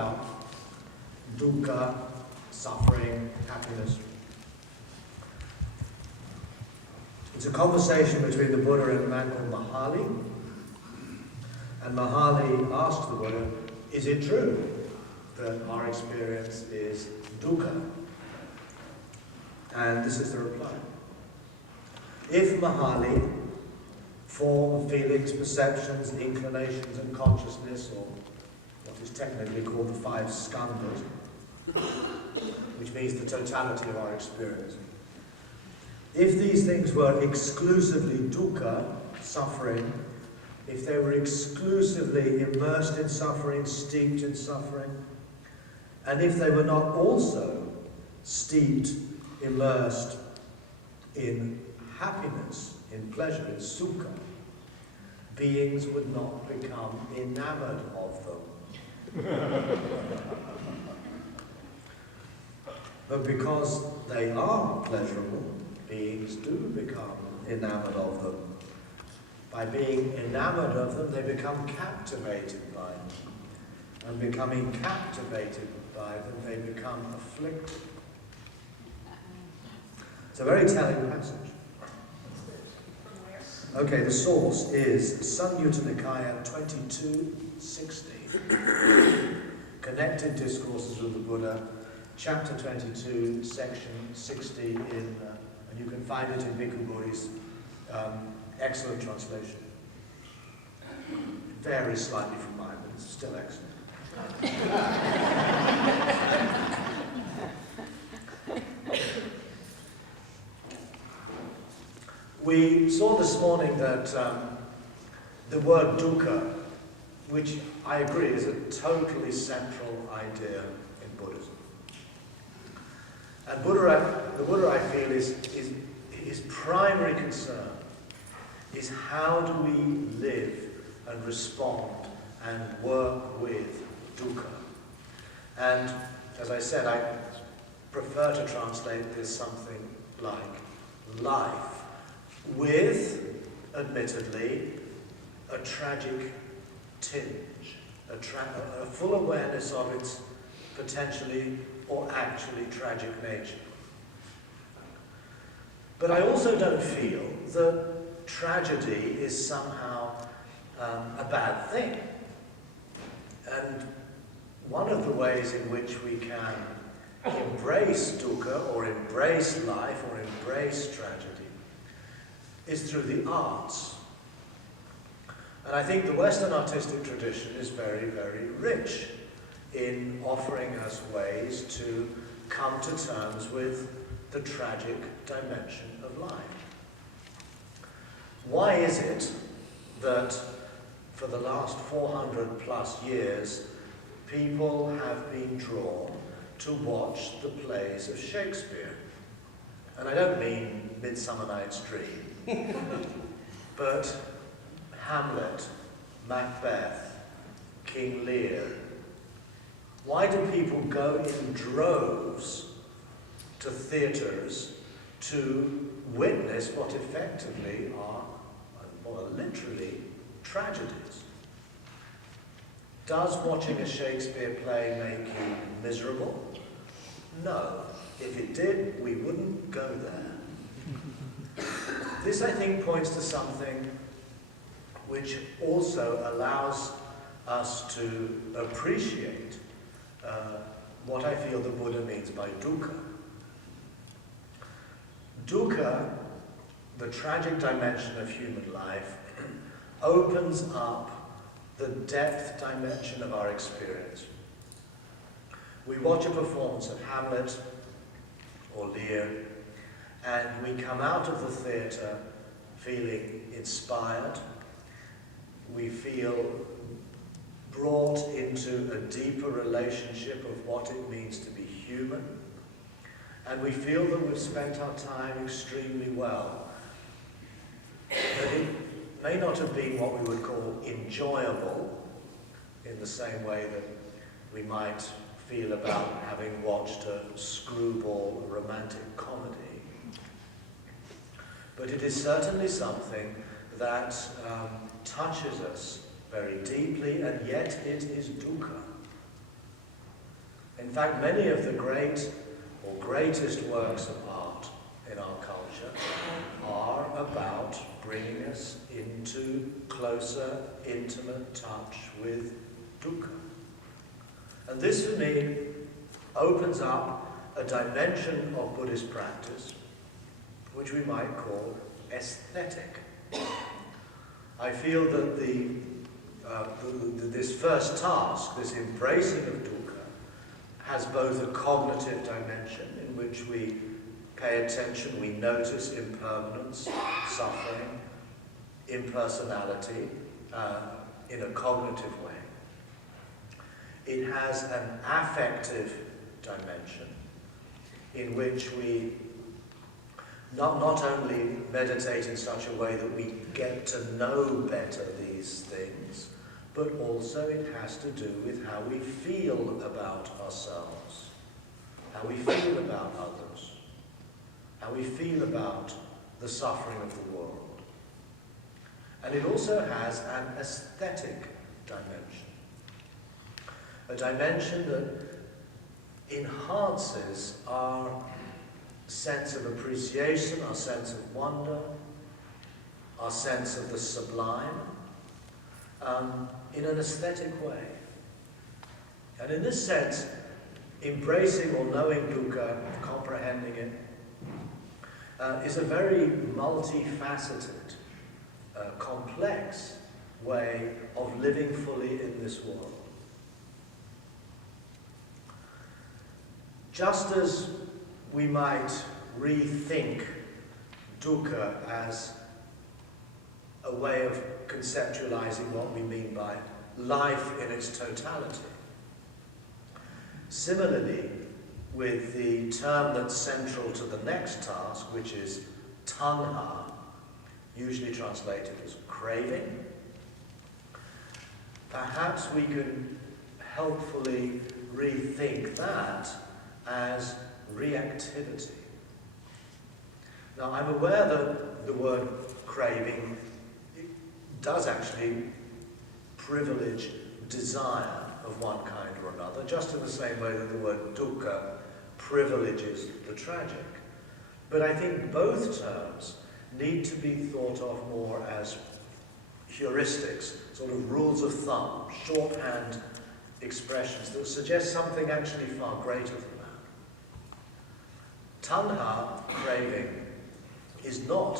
about dukkha, suffering, happiness. It's a conversation between the Buddha and a man called Mahali. And Mahali asked the Buddha, is it true that our experience is dukkha? And this is the reply. If Mahali, form, feelings, perceptions, inclinations, and consciousness, or what is technically called the five skandhas, which means the totality of our experience, if these things were exclusively dukkha, suffering, if they were exclusively immersed in suffering, steeped in suffering, and if they were not also steeped, immersed in happiness, in pleasure, in sukha, beings would not become enamored of them. But because they are pleasurable, beings do become enamored of them. By being enamored of them, they become captivated by them. And becoming captivated by them, they become afflicted. It's a very telling passage. Okay, the source is Sanyutta Nikaya 2260. Connected Discourses of the Buddha, chapter 22, section 60, and you can find it in Bhikkhu Bodhi's excellent translation. It varies slightly from mine, but it's still excellent. We saw this morning that the word dukkha, which I agree is a totally central idea in Buddhism. And the Buddha, I feel, his primary concern is how do we live and respond and work with dukkha. And as I said, I prefer to translate this something like life, with, admittedly, a tragic tinge, a full awareness of its potentially or actually tragic nature. But I also don't feel that tragedy is somehow a bad thing. And one of the ways in which we can embrace dukkha, or embrace life, or embrace tragedy, is through the arts. And I think the Western artistic tradition is very, very rich in offering us ways to come to terms with the tragic dimension of life. Why is it that for the last 400 plus years, people have been drawn to watch the plays of Shakespeare? And I don't mean Midsummer Night's Dream, but Hamlet, Macbeth, King Lear. Why do people go in droves to theatres to witness what effectively are, or literally, tragedies? Does watching a Shakespeare play make you miserable? No. If it did, we wouldn't go there. This, I think, points to something which also allows us to appreciate what I feel the Buddha means by dukkha. Dukkha, the tragic dimension of human life, opens up the depth dimension of our experience. We watch a performance of Hamlet or Lear, and we come out of the theatre feeling inspired. We feel brought into a deeper relationship of what it means to be human. And we feel that we've spent our time extremely well. But it may not have been what we would call enjoyable in the same way that we might feel about having watched a screwball romantic comedy. But it is certainly something that touches us very deeply, and yet it is dukkha. In fact, many of the great or greatest works of art in our culture are about bringing us into closer, intimate touch with dukkha. And this, for me, opens up a dimension of Buddhist practice which we might call aesthetic. I feel that this first task, this embracing of dukkha, has both a cognitive dimension in which we pay attention, we notice impermanence, suffering, impersonality in a cognitive way. It has an affective dimension in which we not only meditate in such a way that we get to know better these things, but also it has to do with how we feel about ourselves, how we feel about others, how we feel about the suffering of the world. And it also has an aesthetic dimension, a dimension that enhances our sense of appreciation, our sense of wonder, our sense of the sublime, in an aesthetic way. And in this sense, embracing or knowing dukkha, comprehending it, is a very multifaceted, complex way of living fully in this world. Just as we might rethink dukkha as a way of conceptualizing what we mean by life in its totality. Similarly, with the term that's central to the next task, which is tanha, usually translated as craving, perhaps we can helpfully rethink that as reactivity. Now, I'm aware that the word craving does actually privilege desire of one kind or another, just in the same way that the word dukkha privileges the tragic. But I think both terms need to be thought of more as heuristics, sort of rules of thumb, shorthand expressions that suggest something actually far greater than that. Tanha, craving, is not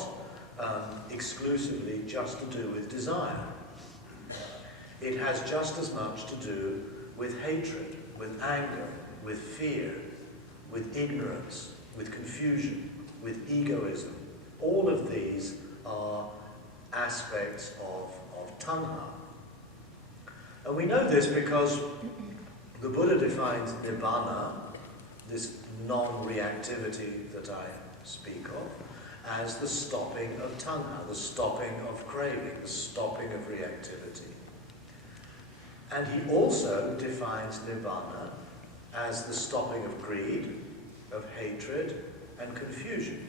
exclusively just to do with desire. It has just as much to do with hatred, with anger, with fear, with ignorance, with confusion, with egoism. All of these are aspects of tanha. And we know this because the Buddha defines nibbana, this non-reactivity that I speak of, as the stopping of tanha, the stopping of craving, the stopping of reactivity. And he also defines nibbana as the stopping of greed, of hatred, and confusion.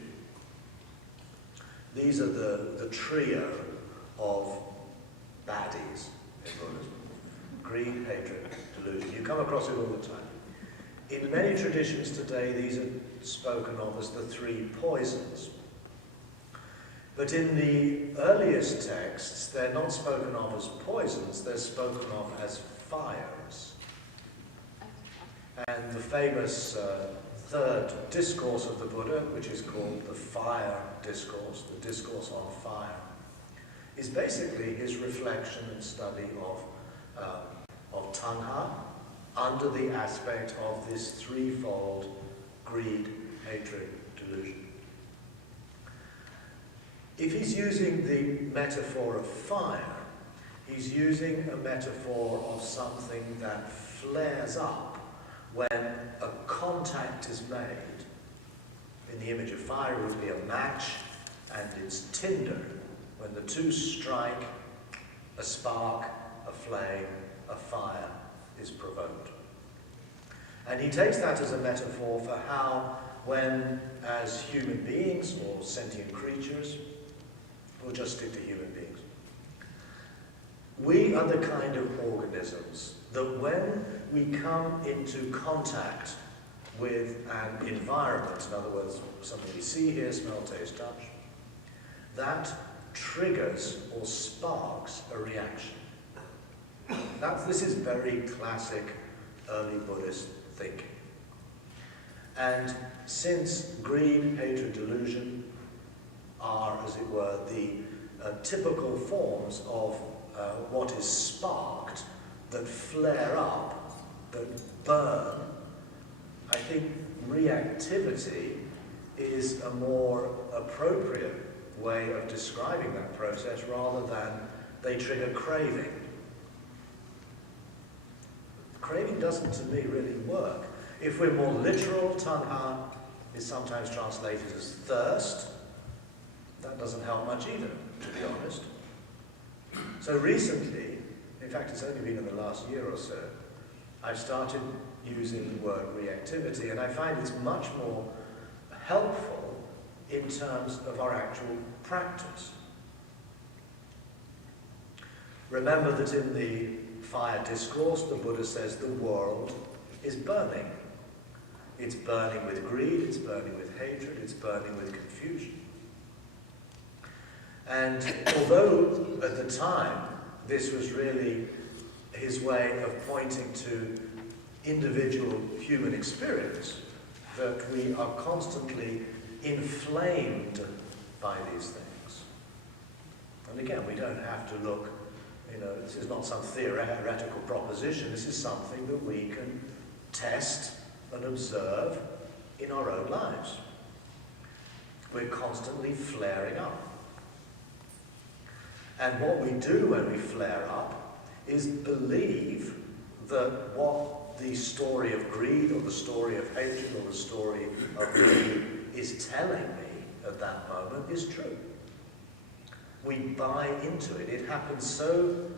These are the trio of baddies in Buddhism. Greed, hatred, delusion. You come across it all the time. In many traditions today, these are spoken of as the three poisons. But in the earliest texts, they're not spoken of as poisons, they're spoken of as fires. And the famous third discourse of the Buddha, which is called the Fire Discourse, the Discourse on Fire, is basically his reflection and study of tanha under the aspect of this threefold greed, hatred, delusion. If he's using the metaphor of fire, he's using a metaphor of something that flares up when a contact is made. In the image of fire, it would be a match and its tinder. When the two strike, a spark, a flame, a fire is provoked. And he takes that as a metaphor for how, when, as human beings or sentient creatures, we'll just stick to human beings, We are the kind of organisms that when we come into contact with an environment, in other words, something we see, hear, smell, taste, touch, that triggers or sparks a reaction. This is very classic early Buddhist thinking. And since greed, hatred, delusion are, as it were, the typical forms of what is sparked, that flare up, that burn, I think reactivity is a more appropriate way of describing that process rather than they trigger craving. Craving doesn't, to me, really work. If we're more literal, tanha is sometimes translated as thirst. That doesn't help much either, to be honest. So recently, in fact it's only been in the last year or so, I've started using the word reactivity, and I find it's much more helpful in terms of our actual practice. Remember that in the fire discourse, the Buddha says the world is burning. It's burning with greed, it's burning with hatred, it's burning with confusion. And although at the time this was really his way of pointing to individual human experience, that we are constantly inflamed by these things. And again, we don't have to look, this is not some theoretical proposition, this is something that we can test and observe in our own lives. We're constantly flaring up. And what we do when we flare up is believe that what the story of greed or the story of hatred or the story of greed is telling me at that moment is true. We buy into it. It happens so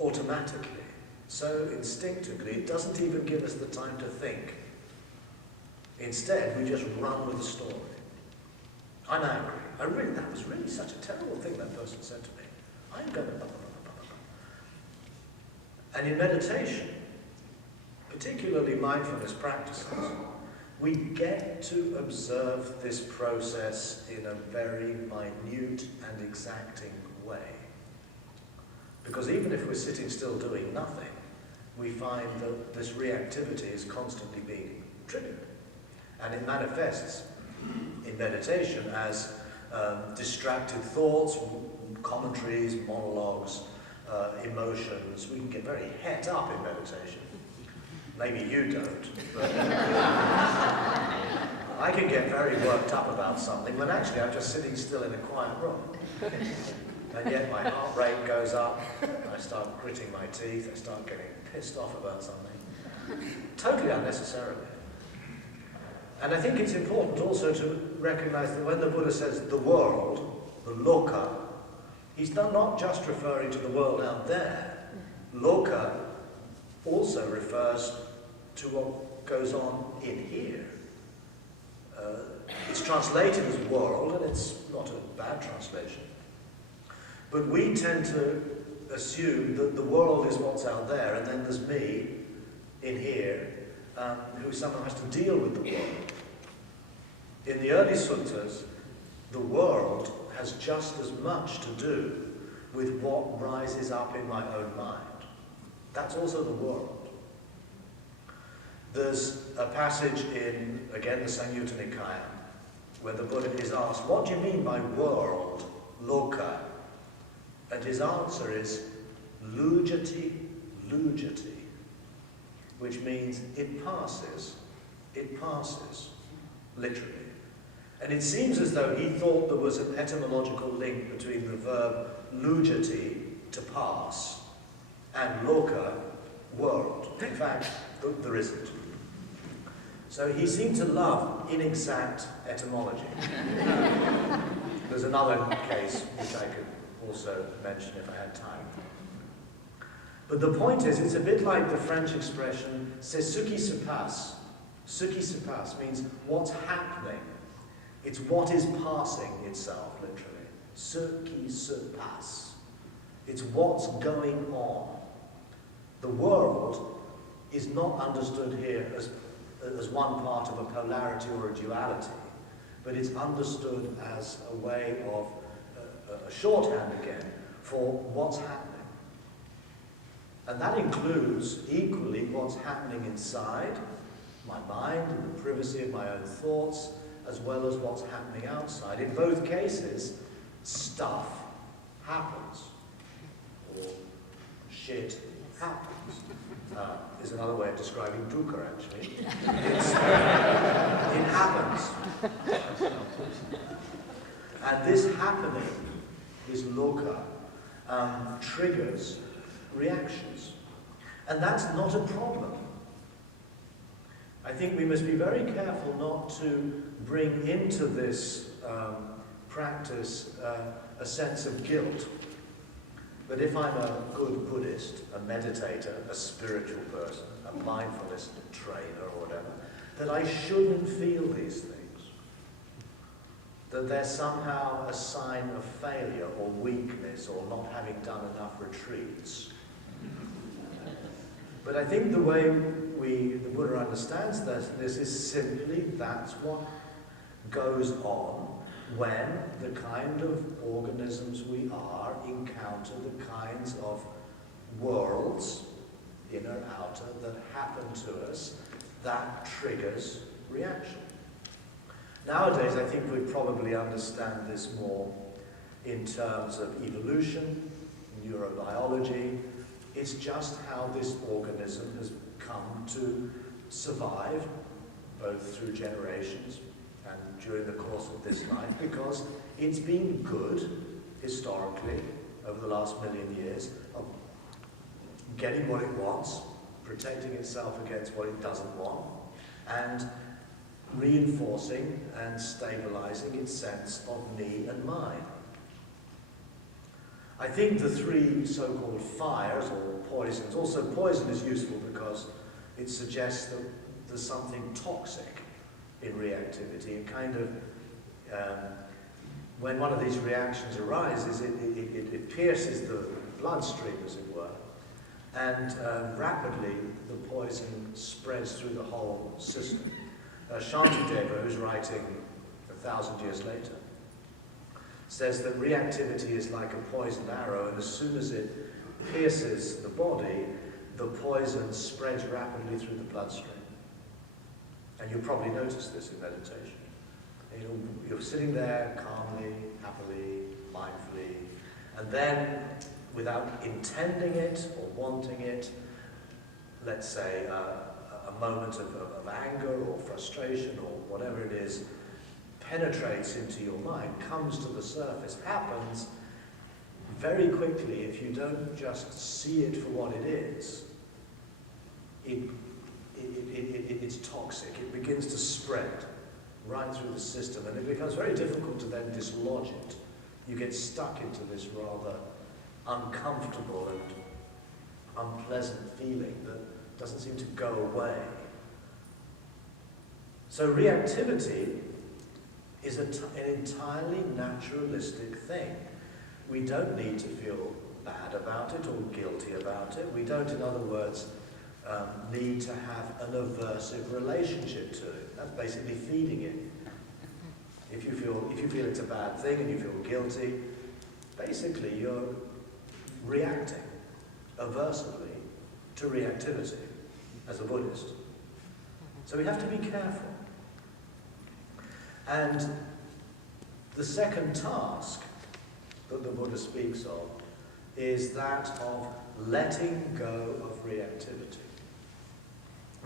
automatically, so instinctively, it doesn't even give us the time to think. Instead, we just run with the story. I'm angry. That was really such a terrible thing that person said to me. I'm going to blah, blah, blah, blah, blah. And in meditation, particularly mindfulness practices, we get to observe this process in a very minute and exacting way. Because even if we're sitting still doing nothing, we find that this reactivity is constantly being triggered. And it manifests in meditation as distracted thoughts, commentaries, monologues, emotions. We can get very het up in meditation. Maybe you don't, but I can get very worked up about something when actually I'm just sitting still in a quiet room. And yet my heart rate goes up, I start gritting my teeth, I start getting pissed off about something. Totally unnecessarily. And I think it's important also to recognize that when the Buddha says the world, the loka, he's not just referring to the world out there. Loka also refers to what goes on in here. It's translated as world, and it's not a bad translation. But we tend to assume that the world is what's out there, and then there's me in here, who somehow has to deal with the world. In the early suttas, the world has just as much to do with what rises up in my own mind. That's also the world. There's a passage in, again, the Samyutta Nikaya, where the Buddha is asked, what do you mean by world, loka? And his answer is, lujati, which means it passes, literally. And it seems as though he thought there was an etymological link between the verb lujati, to pass, and loka, world. In fact, there isn't. So he seemed to love inexact etymology. There's another case which I could also mention if I had time. But the point is, it's a bit like the French expression, c'est ce qui se passe. Ce qui se passe means what's happening. It's what is passing itself, literally. Ce qui se passe. It's what's going on. The world is not understood here as one part of a polarity or a duality, but it's understood as a way of a shorthand again for what's happening. And that includes equally what's happening inside my mind, in the privacy of my own thoughts, as well as what's happening outside. In both cases, stuff happens, or shit happens. Is another way of describing dukkha, actually. It happens. And this happening, this lokha, triggers reactions. And that's not a problem. I think we must be very careful not to bring into this practice a sense of guilt. But if I'm a good Buddhist, a meditator, a spiritual person, a mindfulness trainer or whatever, that I shouldn't feel these things. That they're somehow a sign of failure or weakness or not having done enough retreats. But I think the way the Buddha understands this is simply that's what goes on when the kind of organisms we are encounter the kinds of worlds, inner, outer, that happen to us, that triggers reaction. Nowadays, I think we probably understand this more in terms of evolution, neurobiology. It's just how this organism has come to survive, both through generations and during the course of this life, because it's been good, historically, over the last million years, of getting what it wants, protecting itself against what it doesn't want, and reinforcing and stabilizing its sense of me and mine. I think the three so-called fires, or poisons, also poison is useful because it suggests that there's something toxic in reactivity. It kind of, when one of these reactions arises, it pierces the bloodstream, as it were, and rapidly the poison spreads through the whole system. Shantideva, who's writing 1,000 years later, says that reactivity is like a poisoned arrow, and as soon as it pierces the body, the poison spreads rapidly through the bloodstream. And you'll probably notice this in meditation. You're sitting there calmly, happily, mindfully, and then, without intending it or wanting it, let's say a moment of anger or frustration or whatever it is, penetrates into your mind, comes to the surface, happens very quickly. If you don't just see it for what it is, it's toxic. It begins to spread right through the system, and it becomes very difficult to then dislodge it. You get stuck into this rather uncomfortable and unpleasant feeling that doesn't seem to go away. So reactivity is an entirely naturalistic thing. We don't need to feel bad about it or guilty about it. We don't, in other words, need to have an aversive relationship to it. That's basically feeding it. If you feel it's a bad thing and you feel guilty, basically you're reacting aversively to reactivity as a Buddhist. So we have to be careful. And the second task that the Buddha speaks of is that of letting go of reactivity.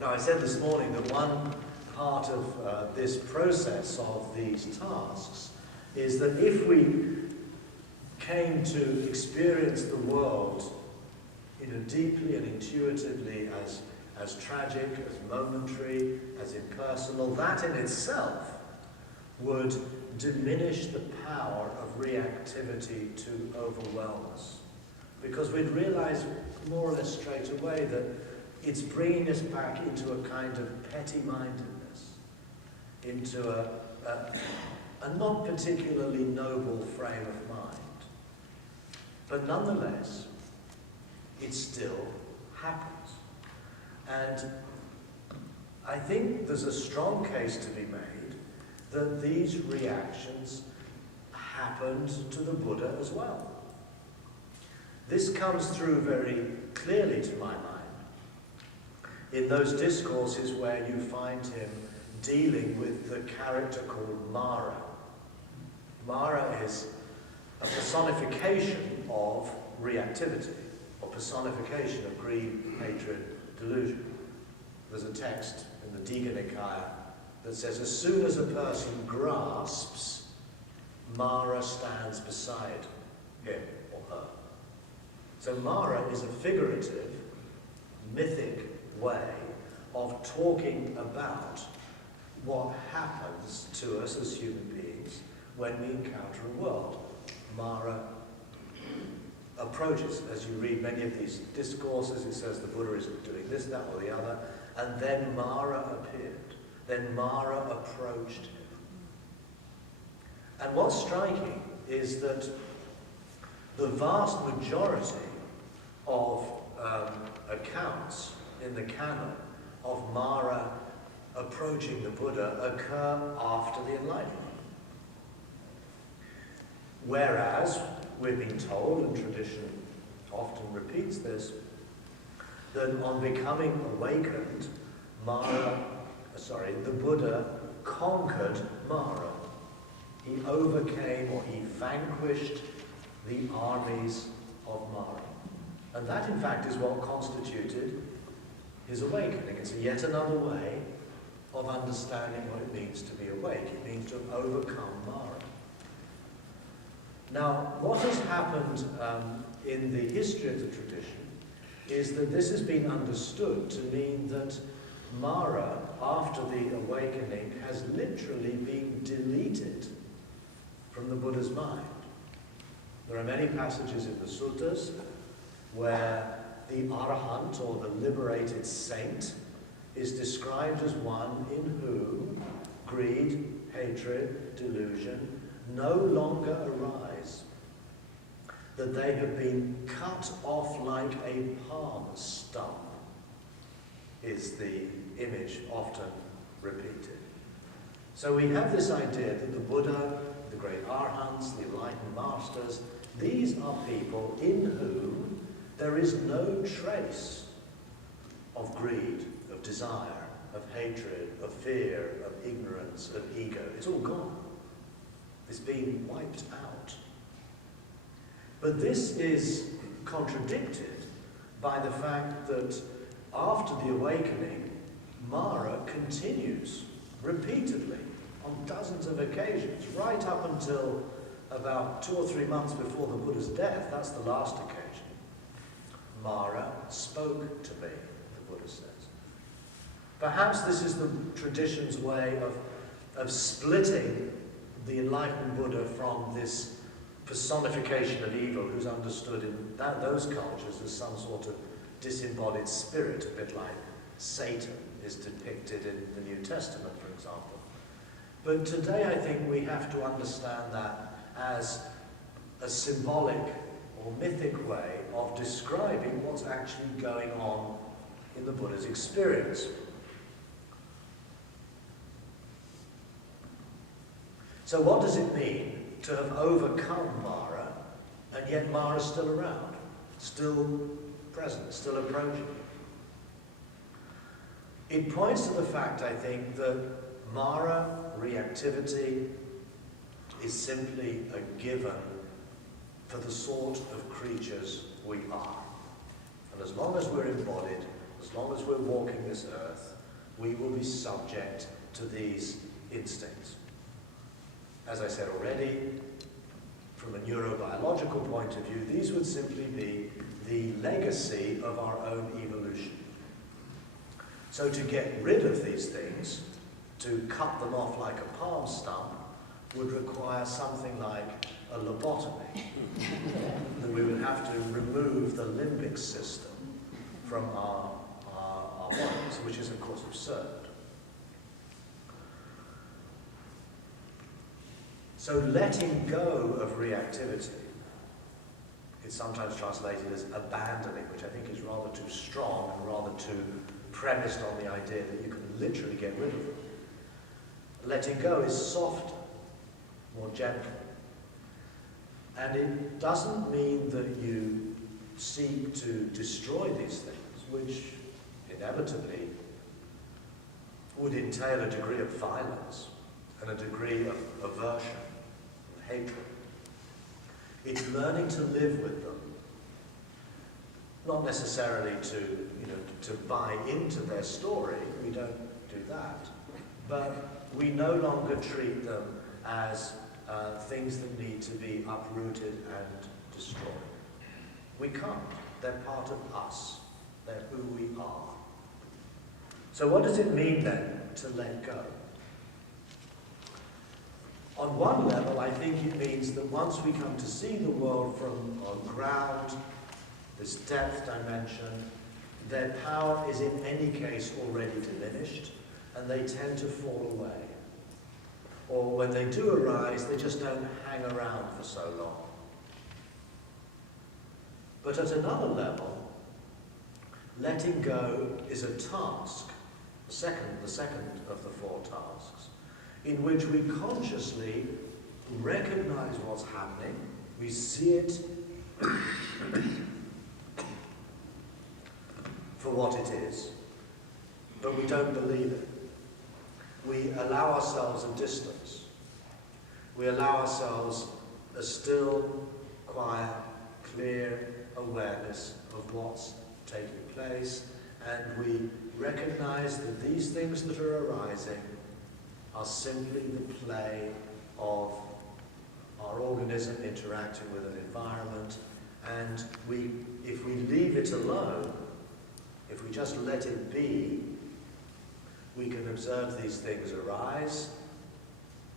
Now, I said this morning that one part of this process of these tasks is that if we came to experience the world deeply and intuitively as tragic, as momentary, as impersonal, that in itself would diminish the power of reactivity to overwhelm us. Because we'd realize more or less straight away that it's bringing us back into a kind of petty-mindedness, into a not particularly noble frame of mind. But nonetheless, it still happens. And I think there's a strong case to be made that these reactions happened to the Buddha as well. This comes through very clearly to my mind in those discourses where you find him dealing with the character called Mara. Mara is a personification of reactivity, or personification of greed, hatred, delusion. There's a text in the Digha Nikaya that says, as soon as a person grasps, Mara stands beside him or her. So Mara is a figurative, mythic way of talking about what happens to us as human beings when we encounter a world. Mara approaches, as you read many of these discourses, it says the Buddha is doing this, that, or the other, and then Mara appeared. Then Mara approached him. And what's striking is that the vast majority of accounts in the canon of Mara approaching the Buddha occur after the Enlightenment. Whereas, we've been told, and tradition often repeats this, that on becoming awakened, the Buddha conquered Mara. He overcame, or he vanquished, the armies of Mara. And that, in fact, is what constituted his awakening. It's yet another way of understanding what it means to be awake. It means to have overcome Mara. Now, what has happened in the history of the tradition is that this has been understood to mean that Mara, after the awakening, has literally been deleted from the Buddha's mind. There are many passages in the suttas where the arahant, or the liberated saint, is described as one in whom greed, hatred, delusion no longer arise, that they have been cut off like a palm stump, is the image often repeated. So we have this idea that the Buddha, the great arhants, the enlightened masters, these are people in whom there is no trace of greed, of desire, of hatred, of fear, of ignorance, of ego. It's all gone. It's been wiped out. But this is contradicted by the fact that after the awakening, Mara continues repeatedly on dozens of occasions, right up until about 2 or 3 months before the Buddha's death. That's the last occasion. Mara spoke to me, the Buddha says. Perhaps this is the tradition's way of splitting the enlightened Buddha from this personification of evil, who's understood in those cultures as some sort of disembodied spirit, a bit like Satan is depicted in the New Testament, for example. But today I think we have to understand that as a symbolic or mythic way of describing what's actually going on in the Buddha's experience. So what does it mean to have overcome Mara, and yet Mara's still around, still present, still approaching? It points to the fact, I think, that Mara reactivity is simply a given for the sort of creatures we are. And as long as we're embodied, as long as we're walking this earth, we will be subject to these instincts. As I said already, from a neurobiological point of view, these would simply be the legacy of our own evolution. So to get rid of these things, to cut them off like a palm stump, would require something like a lobotomy. That we would have to remove the limbic system from our bodies, which is of course absurd. So letting go of reactivity It's sometimes translated as abandoning, which I think is rather too strong and rather too premised on the idea that you can literally get rid of them. Letting go is softer, more gentle. And it doesn't mean that you seek to destroy these things, which inevitably would entail a degree of violence and a degree of aversion and hatred. It's learning to live with them, not necessarily to buy into their story. We don't do that, but we no longer treat them as things that need to be uprooted and destroyed. We can't. They're part of us. They're who we are. So what does it mean then to let go? On one level, I think it means that once we come to see the world from on ground, this depth dimension, their power is in any case already diminished, and they tend to fall away. Or when they do arise, they just don't hang around for so long. But at another level, letting go is a task, the second of the four tasks, in which we consciously recognize what's happening, we see it for what it is, but we don't believe it. We allow ourselves a distance. We allow ourselves a still, quiet, clear awareness of what's taking place, and we recognize that these things that are arising are simply the play of our organism interacting with an environment, and if we leave it alone, if we just let it be, we can observe these things arise,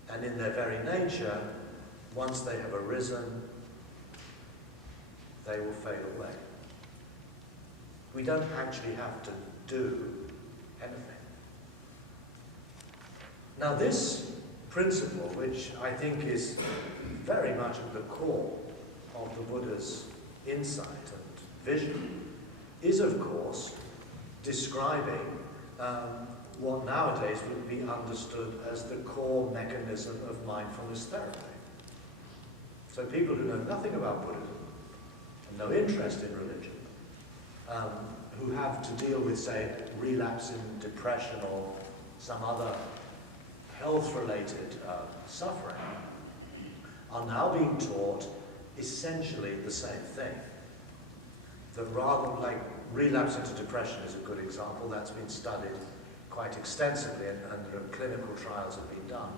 and in their very nature, once they have arisen, they will fade away. We don't actually have to do anything. Now this principle, which I think is very much at the core of the Buddha's insight and vision, is of course describing what nowadays would be understood as the core mechanism of mindfulness therapy. So people who know nothing about Buddhism, and no interest in religion, who have to deal with, say, relapse in depression or some other health-related suffering, are now being taught essentially the same thing. That rather, like relapse into depression is a good example, that's been studied quite extensively, and clinical trials have been done.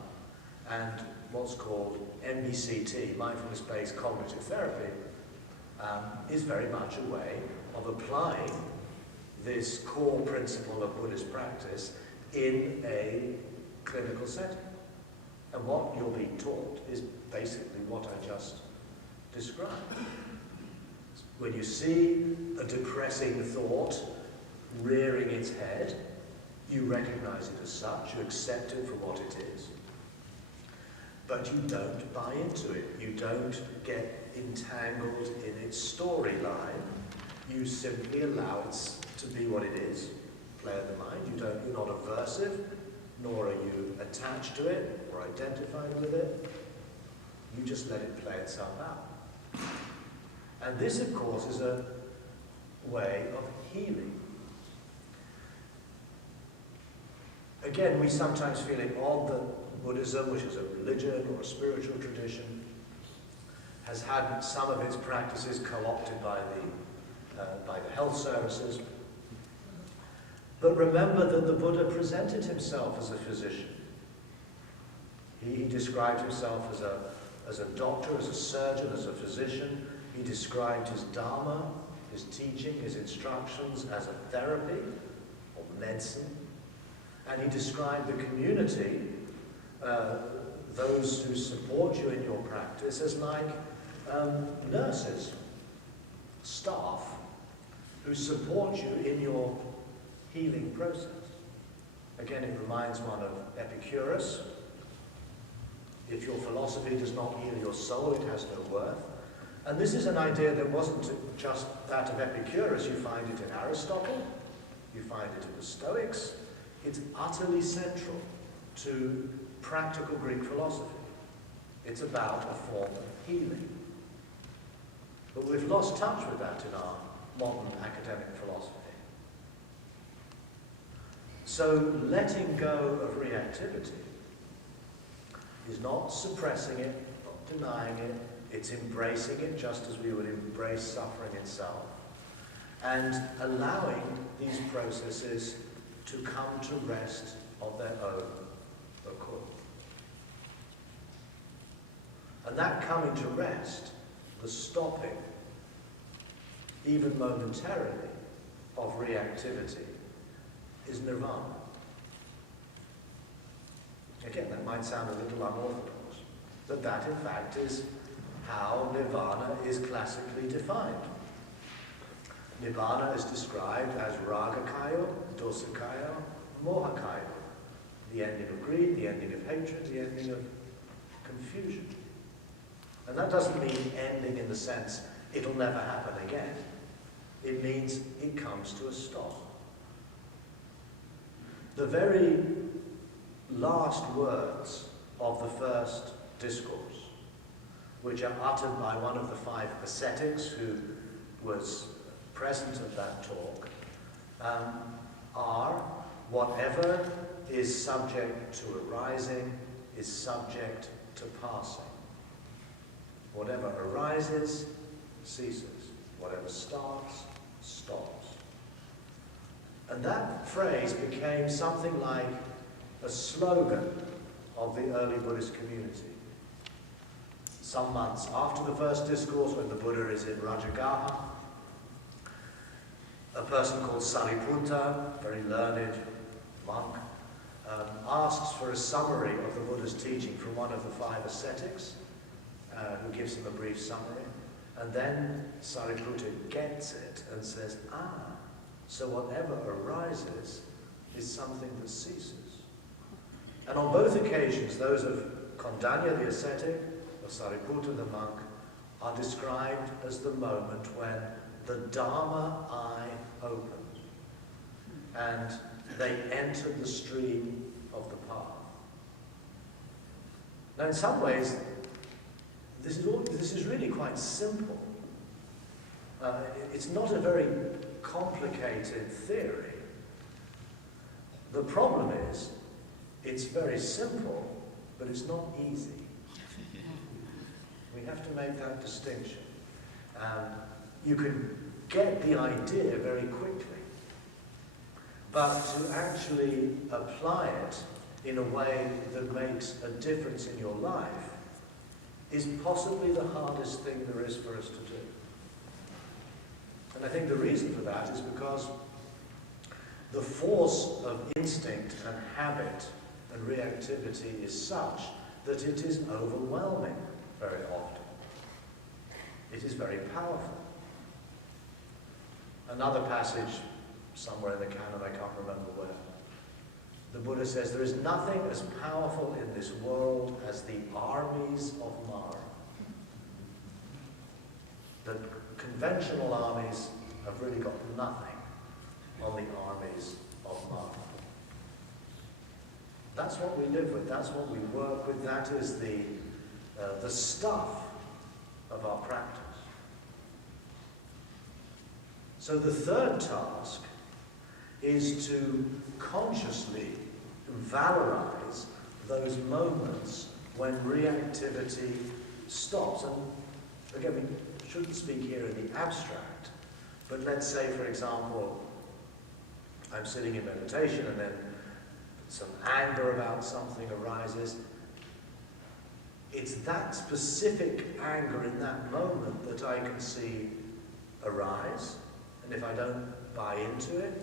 And what's called MBCT, mindfulness-based cognitive therapy, is very much a way of applying this core principle of Buddhist practice in a clinical setting. And what you're being taught is basically what I just described. When you see a depressing thought rearing its head, you recognize it as such, you accept it for what it is. But you don't buy into it. You don't get entangled in its storyline. You simply allow it to be what it is, play of the mind. You're not aversive, nor are you attached to it or identified with it. You just let it play itself out. And this, of course, is a way of healing. Again, we sometimes feel it odd that Buddhism, which is a religion or a spiritual tradition, has had some of its practices co-opted by the health services. But remember that the Buddha presented himself as a physician. He described himself as a doctor, as a surgeon, as a physician. He described his Dharma, his teaching, his instructions as a therapy or medicine. And he described the community, those who support you in your practice, as like nurses, staff, who support you in your healing process. Again, it reminds one of Epicurus. If your philosophy does not heal your soul, it has no worth. And this is an idea that wasn't just that of Epicurus. You find it in Aristotle, you find it in the Stoics. It's utterly central to practical Greek philosophy. It's about a form of healing. But we've lost touch with that in our modern academic philosophy. So letting go of reactivity is not suppressing it, not denying it, it's embracing it just as we would embrace suffering itself, and allowing these processes to come to rest of their own accord. And that coming to rest, the stopping, even momentarily, of reactivity, is nirvana. Again, that might sound a little unorthodox, but that in fact is how nirvana is classically defined. Nirvana is described as ragakayo, dosakayo, mohakayo, the ending of greed, the ending of hatred, the ending of confusion. And that doesn't mean ending in the sense it'll never happen again. It means it comes to a stop. The very last words of the first discourse, which are uttered by one of the 5 ascetics who was present at that talk, are whatever is subject to arising is subject to passing. Whatever arises, ceases. Whatever starts, stops. And that phrase became something like a slogan of the early Buddhist community. Some months after the first discourse, when the Buddha is in Rajagaha, a person called Sariputta, very learned monk, asks for a summary of the Buddha's teaching from one of the 5 ascetics, who gives him a brief summary. And then Sariputta gets it and says, so whatever arises is something that ceases. And on both occasions, those of Kondanya the ascetic, or Sariputta the monk, are described as the moment when the Dharma eye opened and they entered the stream of the path. Now in some ways, this is really quite simple. It's not a very complicated theory. The problem is, it's very simple, but it's not easy. We have to make that distinction. You can get the idea very quickly, but to actually apply it in a way that makes a difference in your life is possibly the hardest thing there is for us to do. And I think the reason for that is because the force of instinct and habit and reactivity is such that it is overwhelming very often. It is very powerful. Another passage somewhere in the canon, I can't remember where, the Buddha says, there is nothing as powerful in this world as the armies of Mara. The conventional armies have really got nothing on the armies of Mara. That's what we live with, that's what we work with, that is the stuff of our practice. So the third task is to consciously valorize those moments when reactivity stops. And again, we shouldn't speak here in the abstract, but let's say, for example, I'm sitting in meditation and then some anger about something arises. It's that specific anger in that moment that I can see arise, and if I don't buy into it,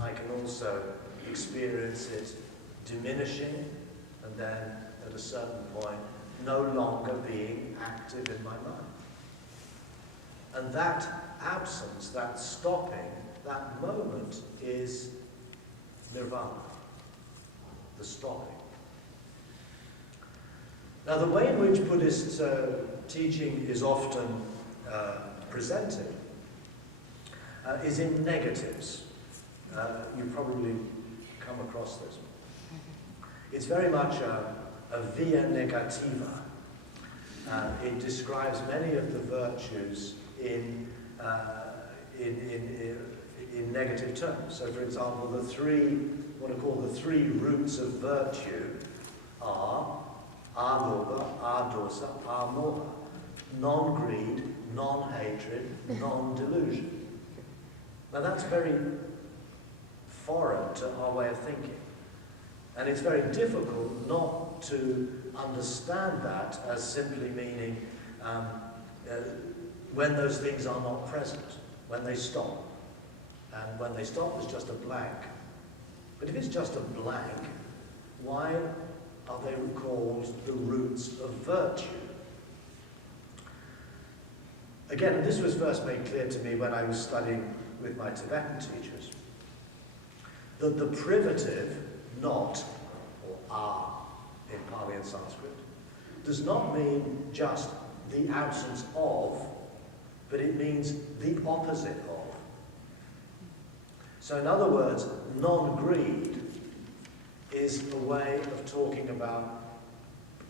I can also experience it diminishing and then at a certain point no longer being active in my mind. And that absence, that stopping, that moment is nirvana, the stopping. Now the way in which Buddhist teaching is often presented is in negatives. You probably come across this. It's very much a via negativa. It describes many of the virtues in negative terms. So, for example, what are called the three roots of virtue are alobha, adosa, amoha. Non-greed, non-hatred, non-delusion. Now that's very foreign to our way of thinking. And it's very difficult not to understand that as simply meaning when those things are not present, when they stop. And when they stop, there's just a blank. But if it's just a blank, why are they called the roots of virtue? Again, this was first made clear to me when I was studying with my Tibetan teachers, that the privative, not, or are, in Pali and Sanskrit, does not mean just the absence of, but it means the opposite of. So in other words, non-greed is a way of talking about,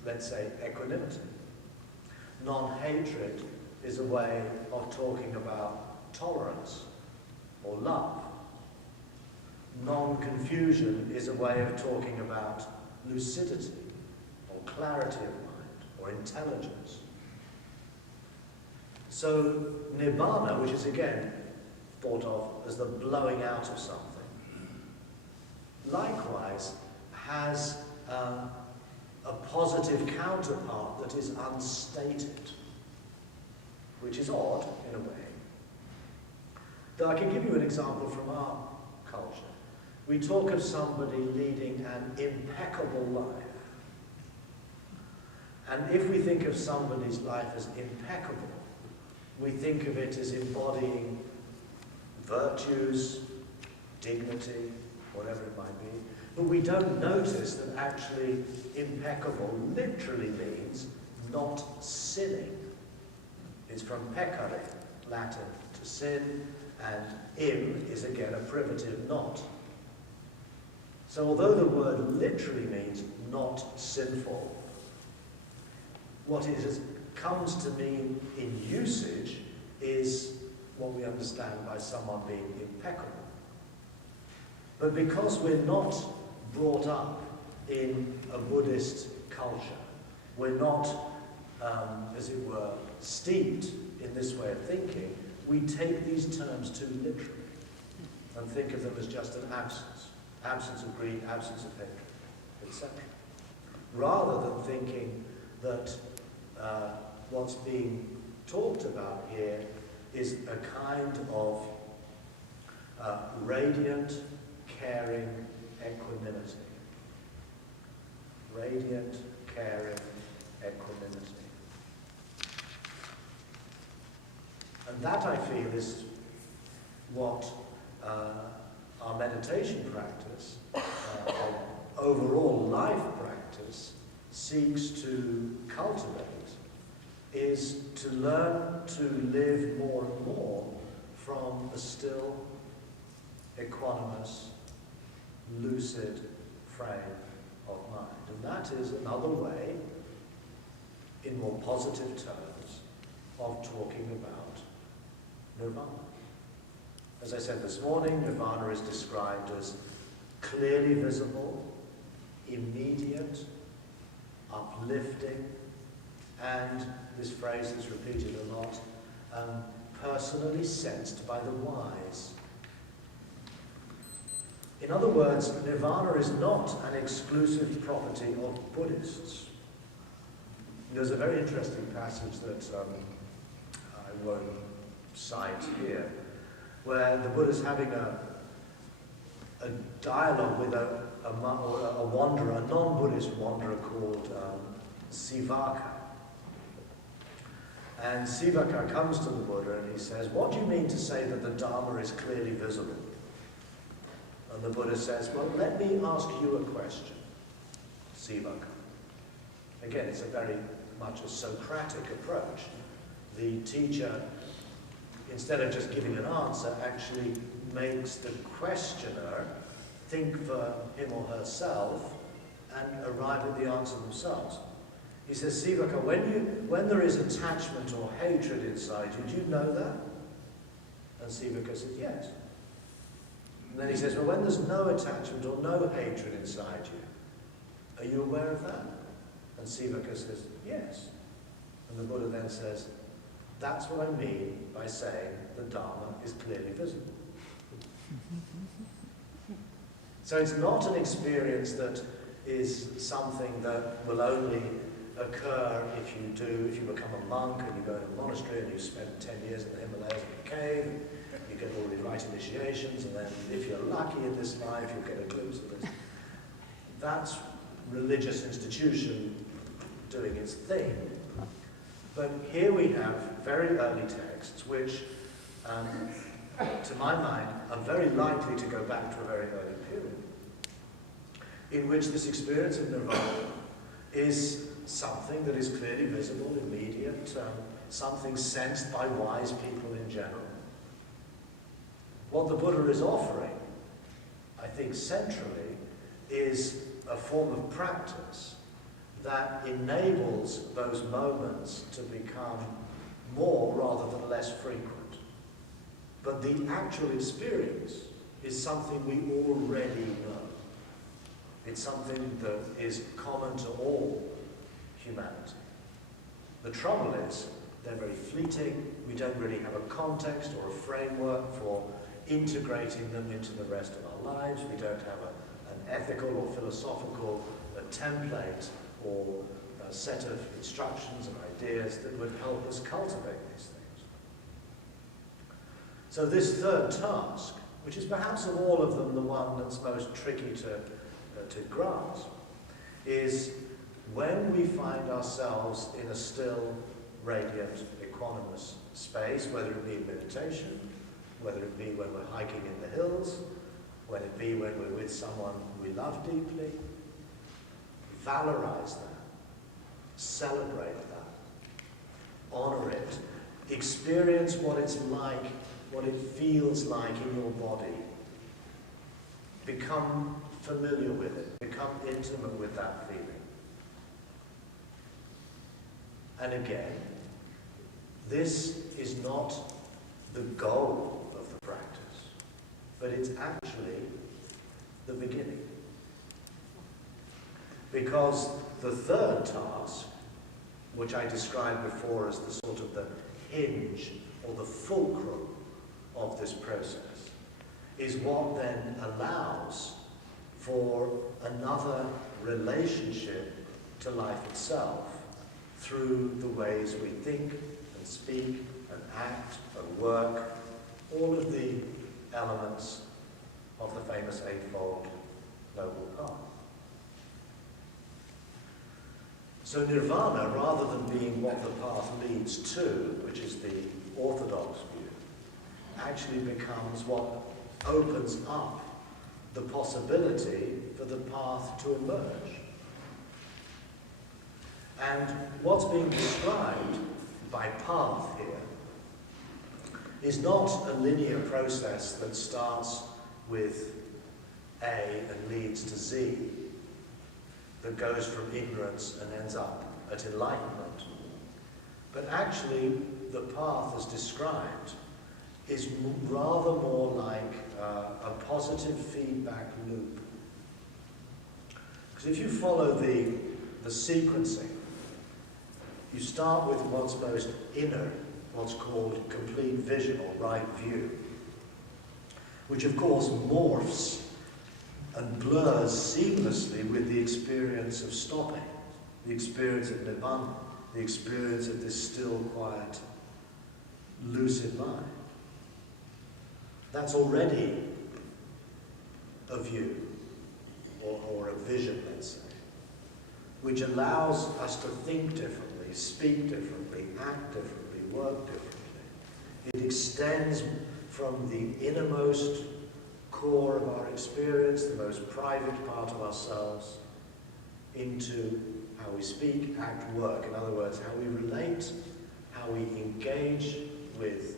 let's say, equanimity. Non-hatred is a way of talking about tolerance or love. Non-confusion is a way of talking about lucidity or clarity of mind or intelligence. So nibbana, which is again thought of as the blowing out of something, likewise has a positive counterpart that is unstated, which is odd in a way. Though I can give you an example from our culture. We talk of somebody leading an impeccable life. And if we think of somebody's life as impeccable, we think of it as embodying virtues, dignity, whatever it might be. But we don't notice that actually impeccable literally means not sinning. It's from peccare, Latin, to sin, and im is again a privative not. So although the word literally means not sinful, what it comes to mean in usage is what we understand by someone being impeccable. But because we're not brought up in a Buddhist culture, we're not, as it were, steeped in this way of thinking, we take these terms too literally and think of them as just an absence. Absence of greed, absence of hatred, etc. Rather than thinking that what's being talked about here is a kind of radiant, caring equanimity. Radiant, caring equanimity. And that, I feel, is what our meditation practice, our overall life practice, seeks to cultivate, is to learn to live more and more from a still, equanimous, lucid frame of mind. And that is another way, in more positive terms, of talking about nirvana. As I said this morning, nirvana is described as clearly visible, immediate, uplifting, and this phrase is repeated a lot, personally sensed by the wise. In other words, nirvana is not an exclusive property of Buddhists. There's a very interesting passage that I won't cite here, where the Buddha's having a dialogue with a wanderer, a non-Buddhist wanderer called Sivaka. And Sivaka comes to the Buddha and he says, "What do you mean to say that the Dharma is clearly visible?" And the Buddha says, "Well, let me ask you a question, Sivaka." Again, it's a very much a Socratic approach. the teacher, instead of just giving an answer, actually makes the questioner think for him or herself and arrive at the answer themselves. He says, Sivaka, when there is attachment or hatred inside you, do you know that? And Sivaka says, yes. And then he says, well, when there's no attachment or no hatred inside you, are you aware of that? And Sivaka says, yes. And the Buddha then says, that's what I mean by saying the Dharma is clearly visible. So it's not an experience that is something that will only occur if you become a monk and you go to a monastery and you spend 10 years in the Himalayas in a cave, and you get all these right initiations, and then if you're lucky in this life, you'll get a glimpse of this. That's religious institution doing its thing. But here we have very early texts which, to my mind, are very likely to go back to a very early period, in which this experience of nirvana is something that is clearly visible, immediate, something sensed by wise people in general. What the Buddha is offering, I think centrally, is a form of practice that enables those moments to become more rather than less frequent. But the actual experience is something we already know. It's something that is common to all humanity. The trouble is, they're very fleeting. We don't really have a context or a framework for integrating them into the rest of our lives. We don't have an ethical or philosophical template or a set of instructions and ideas that would help us cultivate these things. So this third task, which is perhaps of all of them the one that's most tricky to grasp, is when we find ourselves in a still, radiant, equanimous space, whether it be in meditation, whether it be when we're hiking in the hills, whether it be when we're with someone we love deeply, valorize that, celebrate that, honor it, experience what it's like, what it feels like in your body. Become familiar with it, become intimate with that feeling. And again, this is not the goal of the practice, but it's actually the beginning. Because the third task, which I described before as the sort of the hinge or the fulcrum of this process, is what then allows for another relationship to life itself through the ways we think and speak and act and work, all of the elements of the famous Eightfold Noble Path. So nirvana, rather than being what the path leads to, which is the orthodox view, actually becomes what opens up the possibility for the path to emerge. And what's being described by path here is not a linear process that starts with A and leads to Z, that goes from ignorance and ends up at enlightenment. But actually, the path as described is rather more like a positive feedback loop. Because if you follow the sequencing, you start with what's most inner, what's called complete vision or right view, which of course morphs and blurs seamlessly with the experience of stopping, the experience of nirvana, the experience of this still, quiet, lucid mind. That's already a view, or a vision, let's say, which allows us to think differently, speak differently, act differently, work differently. It extends from the innermost core of our experience, the most private part of ourselves, into how we speak, act, work. In other words, how we relate, how we engage with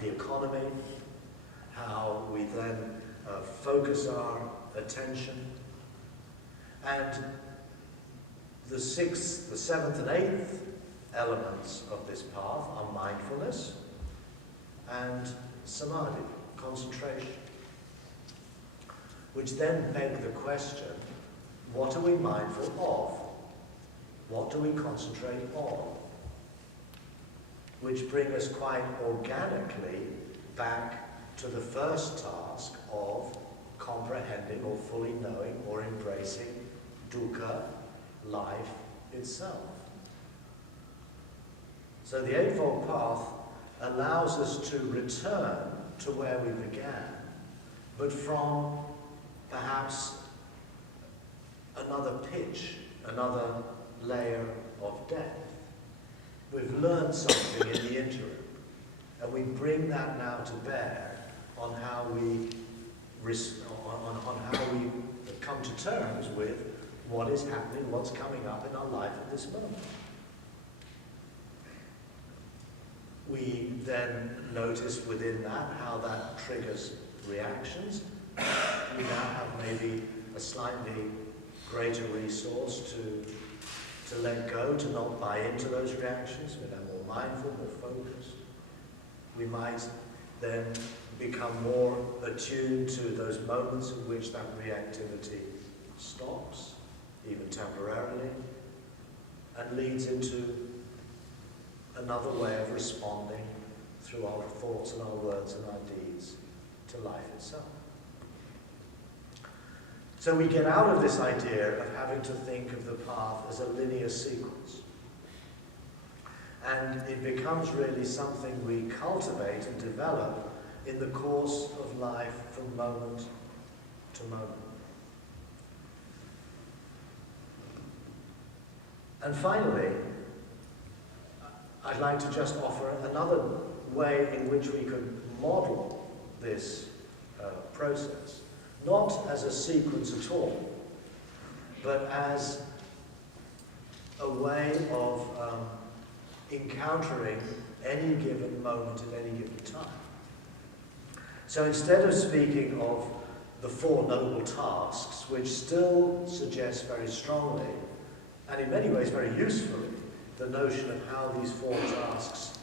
the economy, how we then focus our attention. And the sixth, the seventh and eighth elements of this path are mindfulness and samadhi, concentration, which then beg the question, what are we mindful of? What do we concentrate on? Which bring us quite organically back to the first task of comprehending or fully knowing or embracing dukkha, life itself. So the Eightfold Path allows us to return to where we began, but from perhaps another pitch, another layer of depth. We've learned something in the interim, and we bring that now to bear on how we come to terms with what is happening, what's coming up in our life at this moment. We then notice within that how that triggers reactions. We now have maybe a slightly greater resource to let go, to not buy into those reactions. We're now more mindful, more focused. We might then become more attuned to those moments in which that reactivity stops, even temporarily, and leads into another way of responding through our thoughts and our words and our deeds to life itself. So we get out of this idea of having to think of the path as a linear sequence. And it becomes really something we cultivate and develop in the course of life from moment to moment. And finally, I'd like to just offer another way in which we could model this process. Not as a sequence at all, but as a way of encountering any given moment at any given time. So instead of speaking of the Four Noble Tasks, which still suggests very strongly, and in many ways very usefully, the notion of how these four tasks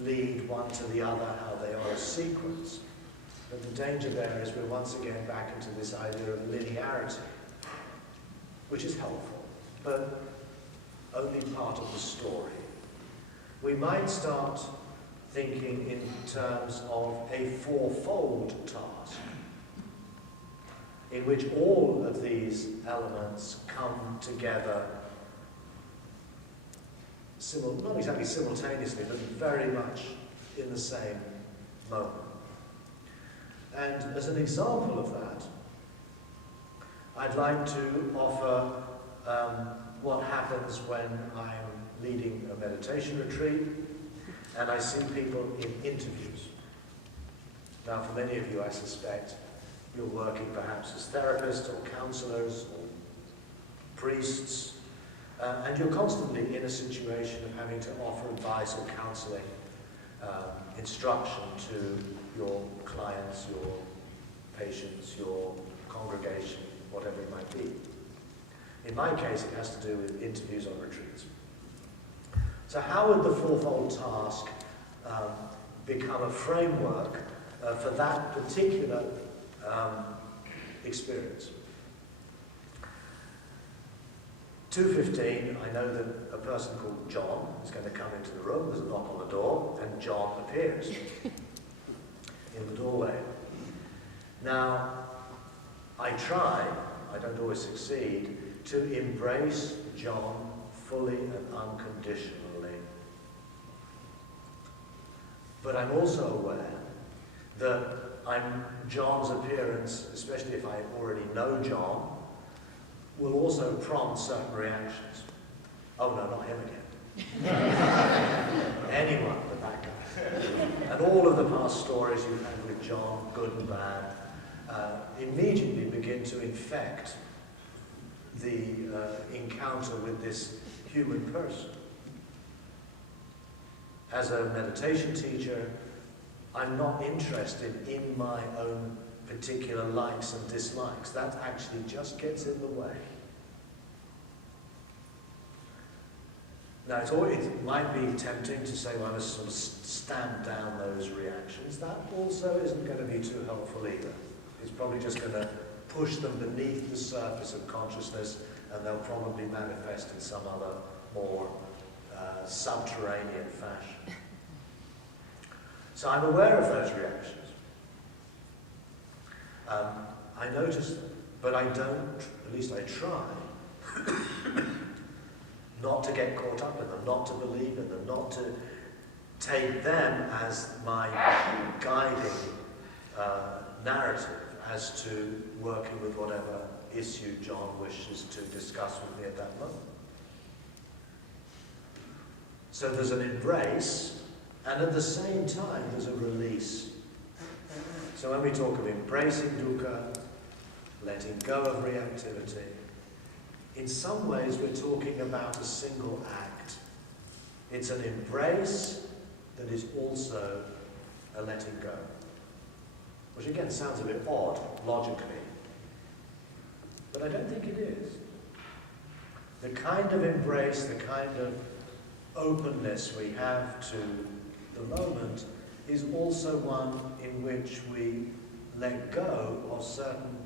lead one to the other, how they are a sequence. But the danger there is we're once again back into this idea of linearity, which is helpful, but only part of the story. We might start thinking in terms of a fourfold task, in which all of these elements come together, not exactly simultaneously, but very much in the same moment. And as an example of that, I'd like to offer what happens when I'm leading a meditation retreat and I see people in interviews. Now, for many of you, I suspect, you're working perhaps as therapists or counselors or priests, and you're constantly in a situation of having to offer advice or counseling, instruction to your clients, your patients, your congregation, whatever it might be. In my case, it has to do with interviews on retreats. So how would the fourfold task become a framework for that particular experience? 2:15, I know that a person called John is going to come into the room. There's a knock on the door, and John appears in the doorway. Now, I don't always succeed, to embrace John fully and unconditionally. But I'm also aware that John's appearance, especially if I already know John, will also prompt certain reactions. Oh no, not him again. Anyone but that guy. And all of the past stories you've had with John, good and bad, immediately begin to infect the encounter with this human person. As a meditation teacher, I'm not interested in my own particular likes and dislikes. That actually just gets in the way. Now, it might be tempting to say, well, I must sort of stamp down those reactions. That also isn't going to be too helpful either. It's probably just going to push them beneath the surface of consciousness, and they'll probably manifest in some other more subterranean fashion. So I'm aware of those reactions. I notice them, but I don't, at least I try, not to get caught up in them, not to believe in them, not to take them as my guiding narrative as to working with whatever issue John wishes to discuss with me at that moment. So there's an embrace, and at the same time there's a release. So when we talk of embracing dukkha, letting go of reactivity, in some ways we're talking about a single act. It's an embrace that is also a letting go. Which again sounds a bit odd, logically. But I don't think it is. The kind of embrace, the kind of openness we have to the moment is also one in which we let go of certain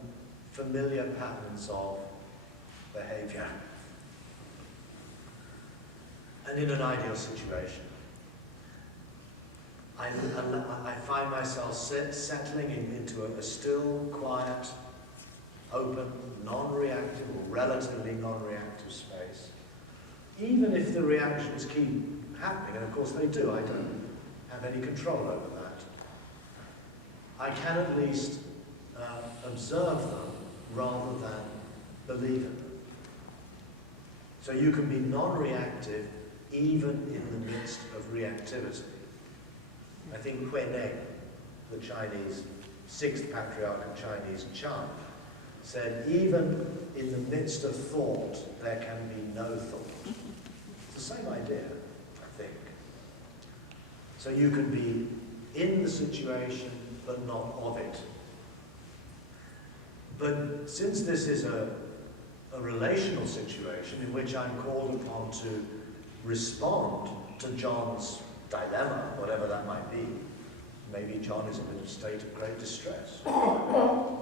familiar patterns of behavior. And in an ideal situation, I find myself settling into a still, quiet, open, non-reactive or relatively non-reactive space. Even if the reactions keep happening, and of course they do, I don't have any control over that. I can at least observe them rather than believe in them. So you can be non-reactive even in the midst of reactivity. I think Huineng, the Chinese, sixth patriarch of Chinese chant, said even in the midst of thought there can be no thought. It's the same idea, I think. So you can be in the situation but not of it. But since this is a relational situation in which I'm called upon to respond to John's dilemma, whatever that might be. Maybe John is in a state of great distress.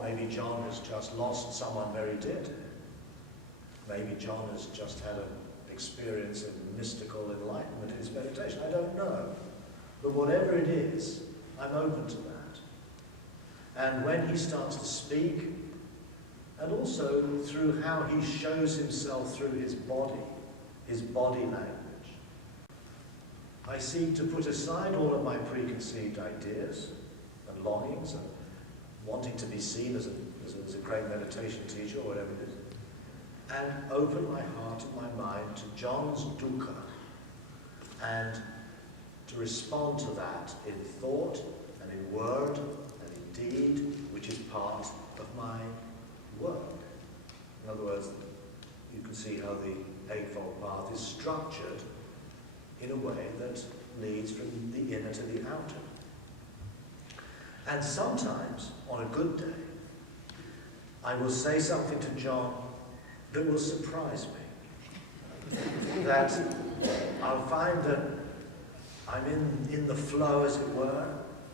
Maybe John has just lost someone very dear to him. Maybe John has just had an experience of mystical enlightenment in his meditation. I don't know. But whatever it is, I'm open to that. And when he starts to speak, and also through how he shows himself through his body language, I seek to put aside all of my preconceived ideas and longings and wanting to be seen as a great meditation teacher or whatever it is, and open my heart and my mind to John's dukkha and to respond to that in thought and in word and in deed, which is part of my work. In other words, you can see how the Eightfold Path is structured in a way that leads from the inner to the outer. And sometimes, on a good day, I will say something to John that will surprise me. That I'll find that I'm in the flow, as it were.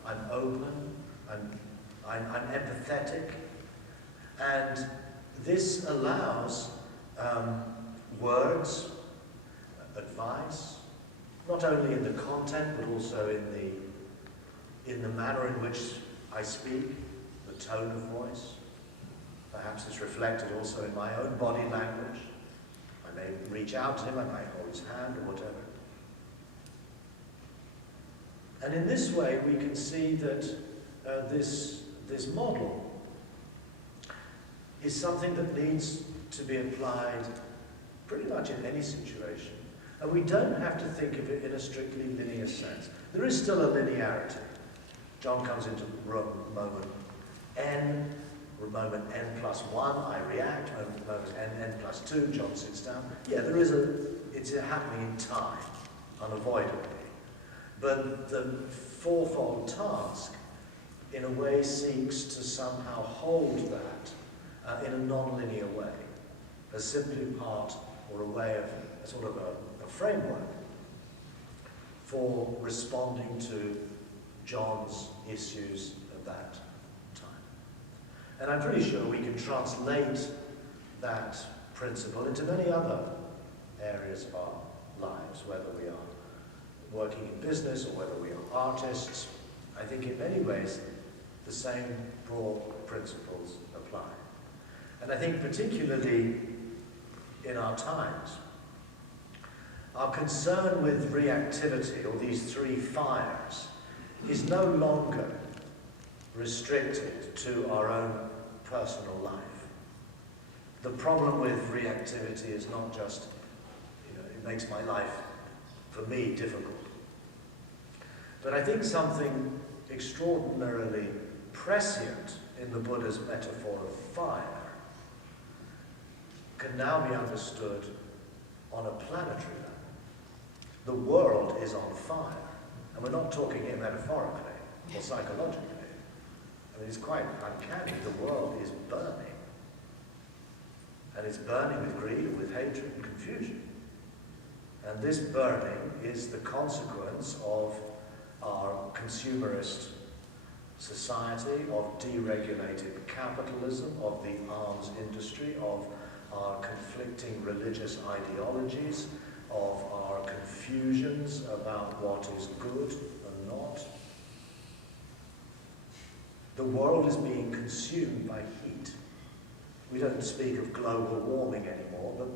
I'm open, I'm empathetic, and this allows words, advice, not only in the content but also in the manner in which I speak, the tone of voice. Perhaps it's reflected also in my own body language. I may reach out to him, I might hold his hand or whatever. And in this way we can see that this model is something that needs to be applied pretty much in any situation. And we don't have to think of it in a strictly linear sense. There is still a linearity. John comes into the room, moment n plus 1, I react, moment n plus 2, John sits down. Yeah, it's happening in time, unavoidably. But the fourfold task, in a way, seeks to somehow hold that in a non-linear way, as simply part or a way of a sort of a framework for responding to John's issues at that time. And I'm pretty sure we can translate that principle into many other areas of our lives, whether we are working in business or whether we are artists. I think in many ways the same broad principles apply. And I think particularly in our times, our concern with reactivity, or these three fires, is no longer restricted to our own personal life. The problem with reactivity is not just, it makes my life, for me, difficult. But I think something extraordinarily prescient in the Buddha's metaphor of fire can now be understood on a planetary level. The world is on fire. And we're not talking here metaphorically or psychologically. I mean, it's quite uncanny. The world is burning. And it's burning with greed, with hatred and confusion. And this burning is the consequence of our consumerist society, of deregulated capitalism, of the arms industry, of our conflicting religious ideologies, of our confusions about what is good and not. The world is being consumed by heat. We don't speak of global warming anymore, but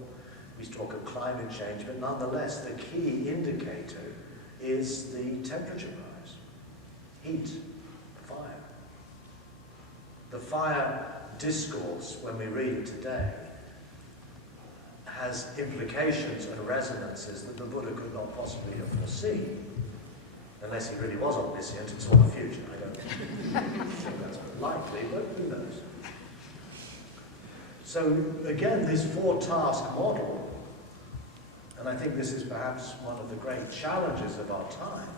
we talk of climate change, but nonetheless the key indicator is the temperature rise. Heat, fire. The fire discourse, when we read it today, has implications and resonances that the Buddha could not possibly have foreseen, unless he really was omniscient and saw the future. I don't think that's likely, but who knows. So again, this four-task model, and I think this is perhaps one of the great challenges of our time,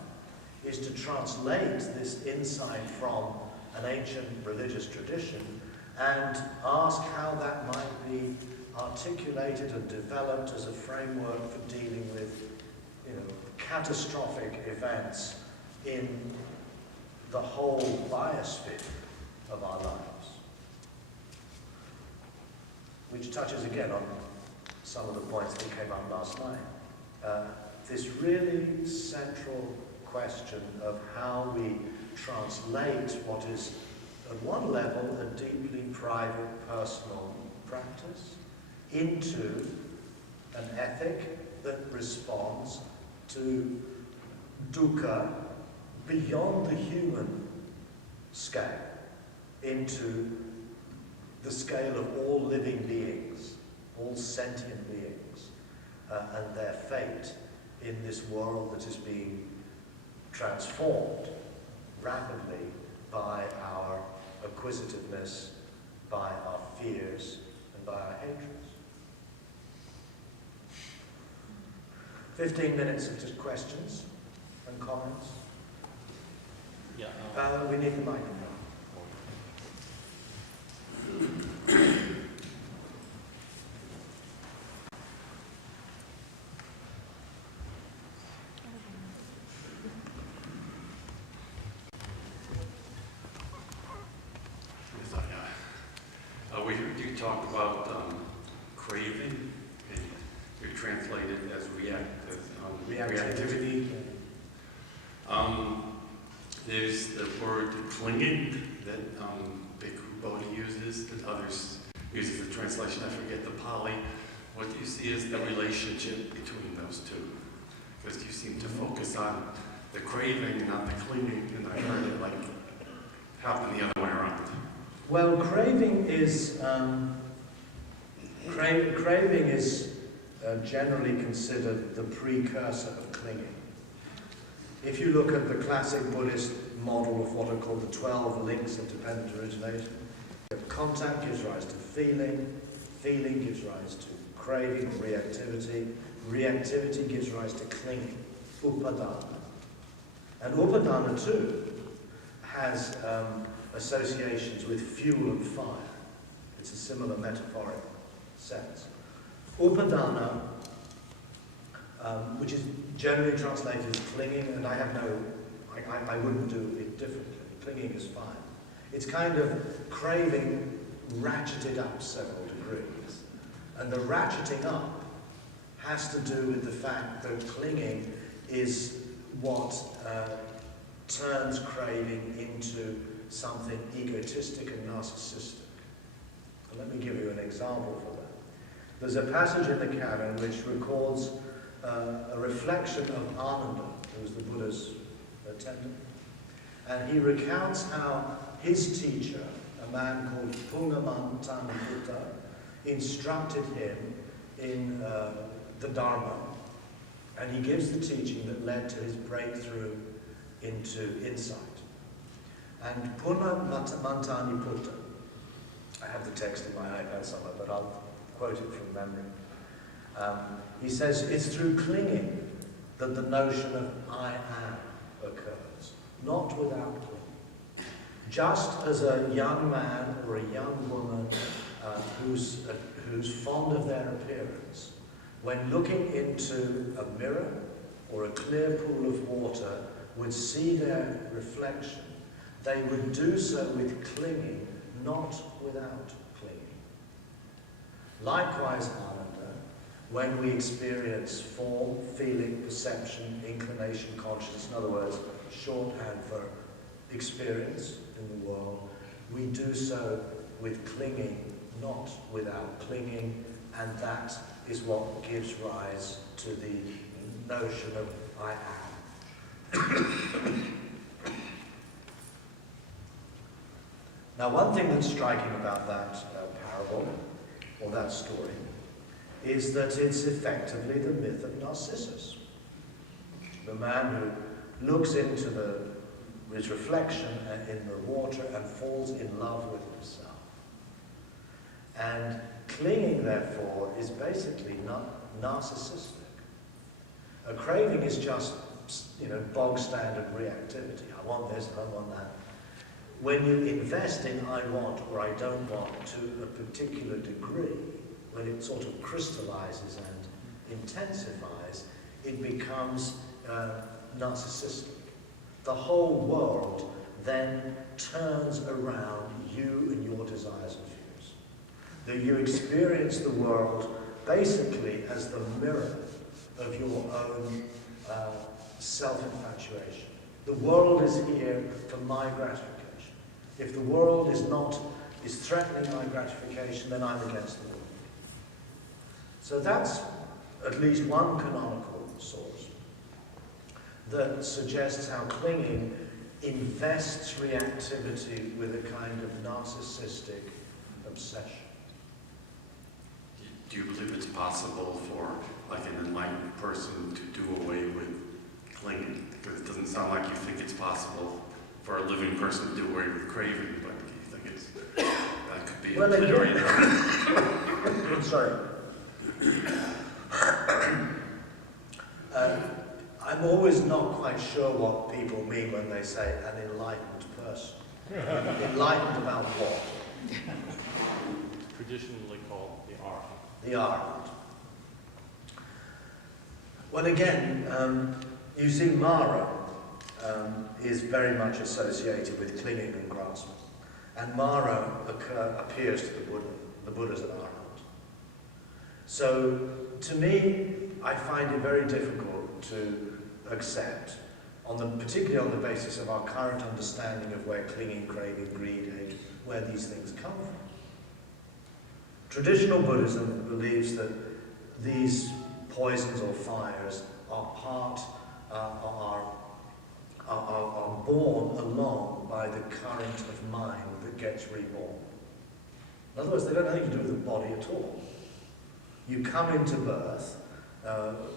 is to translate this insight from an ancient religious tradition and ask how that might be articulated and developed as a framework for dealing with, catastrophic events in the whole biosphere of our lives. Which touches again on some of the points that came up last night. This really central question of how we translate what is, at one level, a deeply private, personal practice into an ethic that responds to dukkha beyond the human scale, into the scale of all living beings, all sentient beings, and their fate in this world that is being transformed rapidly by our acquisitiveness, by our fears, and by our hatreds. 15 minutes of just questions and comments. Yeah. We need the microphone. We heard you talk about craving, and you translate it as reactivity. There's the word clinging that Bhikkhu Bodhi uses, that others uses the translation. I forget the Pali. What do you see as the relationship between those two? Because you seem to focus on the craving and not the clinging, and I heard it like happen the other way around. Well, craving is generally considered the precursor of clinging. If you look at the classic Buddhist model of what are called the 12 links of dependent origination, contact gives rise to feeling, feeling gives rise to craving or reactivity, reactivity gives rise to clinging, upadana. And Upadana too has associations with fuel and fire. It's a similar metaphoric sense. Upadana, which is generally translated as clinging, and I wouldn't do it differently. Clinging is fine. It's kind of craving ratcheted up several degrees. And the ratcheting up has to do with the fact that clinging is what turns craving into something egotistic and narcissistic. And let me give you an example for that. There's a passage in the canon which records a reflection of Ananda, who was the Buddha's attendant. And he recounts how his teacher, a man called Pungamantaniputta, instructed him in the Dharma. And he gives the teaching that led to his breakthrough into insight. And Pungamantaniputta, I have the text in my iPad somewhere, but I'll quote it from memory. He says, it's through clinging that the notion of I am occurs, not without clinging. Just as a young man or a young woman who's fond of their appearance, when looking into a mirror or a clear pool of water, would see their reflection, they would do so with clinging, not without clinging. Likewise, Ananda, when we experience form, feeling, perception, inclination, consciousness, in other words, shorthand for experience in the world, we do so with clinging, not without clinging, and that is what gives rise to the notion of I am. Now, one thing that's striking about that parable, or that story, is that it's effectively the myth of Narcissus. The man who looks into his reflection in the water and falls in love with himself. And clinging, therefore, is basically narcissistic. A craving is just, bog standard reactivity. I want this, I want that. When you invest in I want or I don't want to a particular degree, when it sort of crystallizes and intensifies, it becomes narcissistic. The whole world then turns around you and your desires and fears. That you experience the world basically as the mirror of your own self-infatuation. The world is here for my gratification. If the world is threatening my gratification, then I'm against the world. So that's at least one canonical source that suggests how clinging invests reactivity with a kind of narcissistic obsession. Do you believe it's possible for like an enlightened person to do away with clinging? Because it doesn't sound like you think it's possible for a living person to do away with craving, but do you think that could be obliterated? Sorry. I'm always not quite sure what people mean when they say an enlightened person. Enlightened about what? Traditionally called the Arhat. The Arhat. Well, again, you see Mara is very much associated with clinging and grasping. And Mara appears to the Buddha as an Arhat. So, to me, I find it very difficult to accept, particularly on the basis of our current understanding of where clinging, craving, greed, hate, where these things come from. Traditional Buddhism believes that these poisons or fires are born along by the current of mind that gets reborn. In other words, they don't have anything to do with the body at all. You come into birth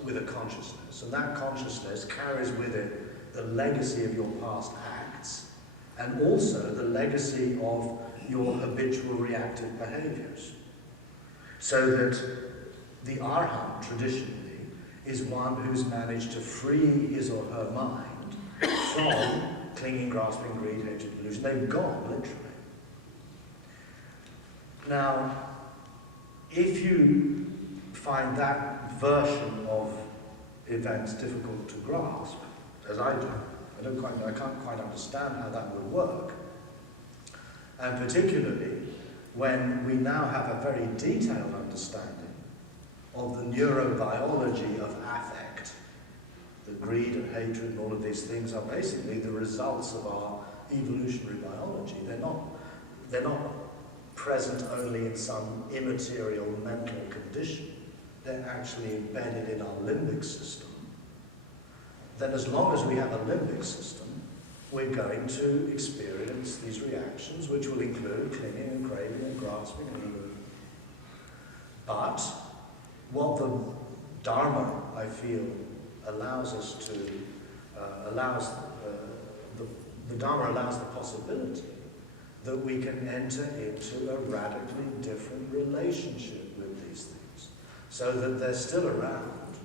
with a consciousness, and that consciousness carries with it the legacy of your past acts, and also the legacy of your habitual reactive behaviors. So that the Arhat, traditionally, is one who's managed to free his or her mind from clinging, grasping, greed, hatred, delusion. They've gone, literally. Now, if you find that version of events difficult to grasp, as I do, I can't quite understand how that would work. And particularly when we now have a very detailed understanding of the neurobiology of affect, that greed and hatred and all of these things are basically the results of our evolutionary biology. They're not present only in some immaterial mental condition. They're actually embedded in our limbic system. Then as long as we have a limbic system, we're going to experience these reactions, which will include clinging and craving and grasping and even. But what the Dharma, I feel, allows us to, the Dharma allows the possibility that we can enter into a radically different relationship with these things, so that they're still around,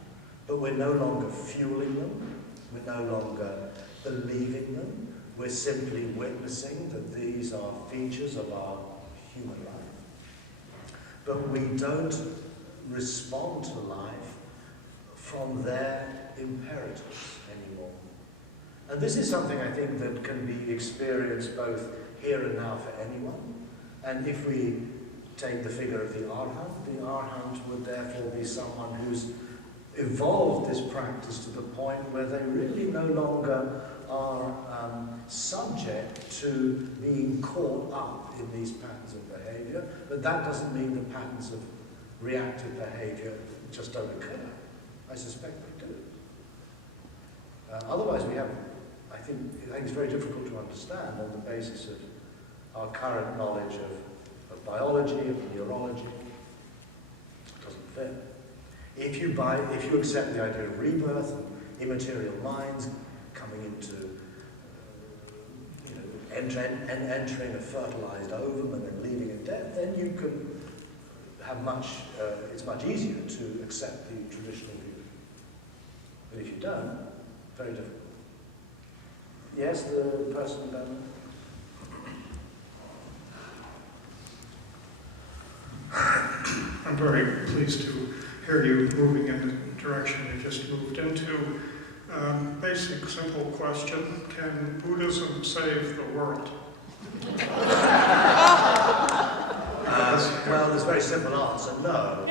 but we're no longer fueling them, we're no longer believing them, we're simply witnessing that these are features of our human life. But we don't respond to life from their imperatives anymore. And this is something I think that can be experienced both here and now for anyone. And if we take the figure of the Arhat would therefore be someone who's evolved this practice to the point where they really no longer are subject to being caught up in these patterns of behavior, but that doesn't mean the patterns of reactive behavior just don't occur. I suspect they do. Otherwise we have, I think it's very difficult to understand on the basis of our current knowledge of biology, of neurology. It doesn't fit. If you accept the idea of rebirth and immaterial minds coming into, entering a fertilized ovum and then leaving in death, then you can have it's much easier to accept the traditional view. But if you don't, very difficult. Yes, the person down I'm very pleased to hear you moving in the direction you just moved into. Basic, simple question: can Buddhism save the world? Well, there's a very simple answer: no.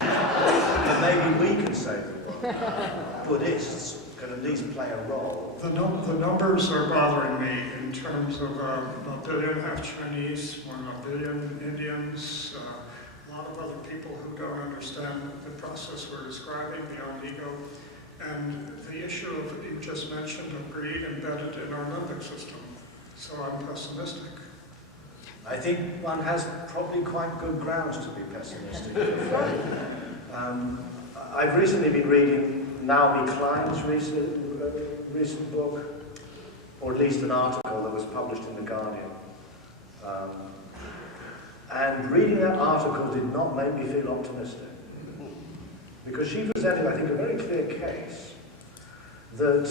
But maybe we can save the world. Buddhists can at least play a role. The numbers are bothering me in terms of a billion half Chinese, more than a billion Indians, a lot of other people who don't understand the process we're describing beyond ego, and the issue of, you just mentioned, of greed embedded in our limbic system. So I'm pessimistic. I think one has probably quite good grounds to be pessimistic. I've recently been reading Naomi Klein's recent book, or at least an article that was published in The Guardian. And reading that article did not make me feel optimistic. Because she presented, I think, a very clear case that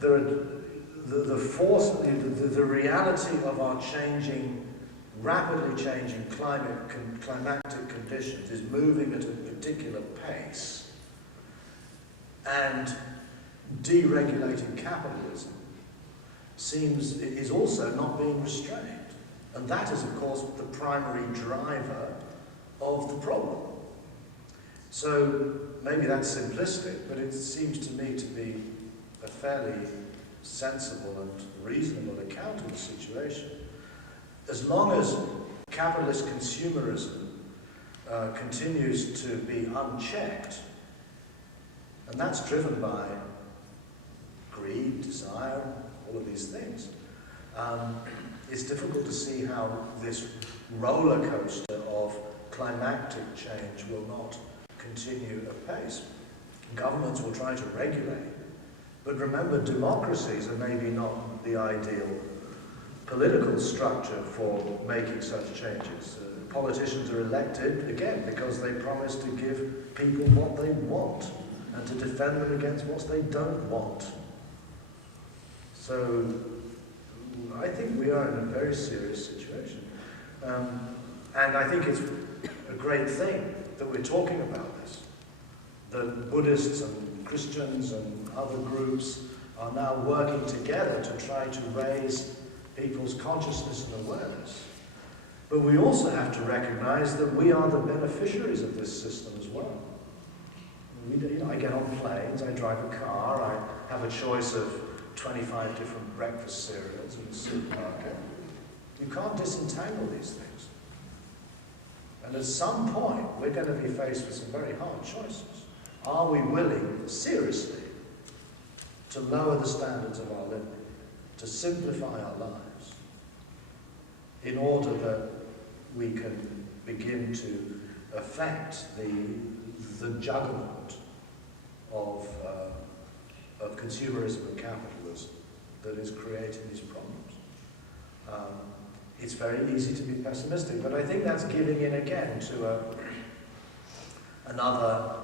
the force, the reality of our rapidly changing climatic conditions is moving at a particular pace, and deregulating capitalism is also not being restrained. And that is, of course, the primary driver of the problem. So maybe that's simplistic, but it seems to me to be a fairly sensible and reasonable account of the situation. As long as capitalist consumerism continues to be unchecked, and that's driven by greed, desire, all of these things, it's difficult to see how this roller coaster of climactic change will not continue apace. Governments will try to regulate, but remember, democracies are maybe not the ideal political structure for making such changes. Politicians are elected, again, because they promise to give people what they want and to defend them against what they don't want. So I think we are in a very serious situation. And I think it's a great thing that we're talking about this. That Buddhists and Christians and other groups are now working together to try to raise people's consciousness and awareness. But we also have to recognize that we are the beneficiaries of this system as well. I get on planes, I drive a car, I have a choice of 25 different breakfast cereals in the supermarket. You can't disentangle these things. And at some point, we're going to be faced with some very hard choices. Are we willing, seriously, to lower the standards of our living, to simplify our lives, in order that we can begin to affect the juggernaut of consumerism and capitalism that is creating these problems? It's very easy to be pessimistic, but I think that's giving in again to another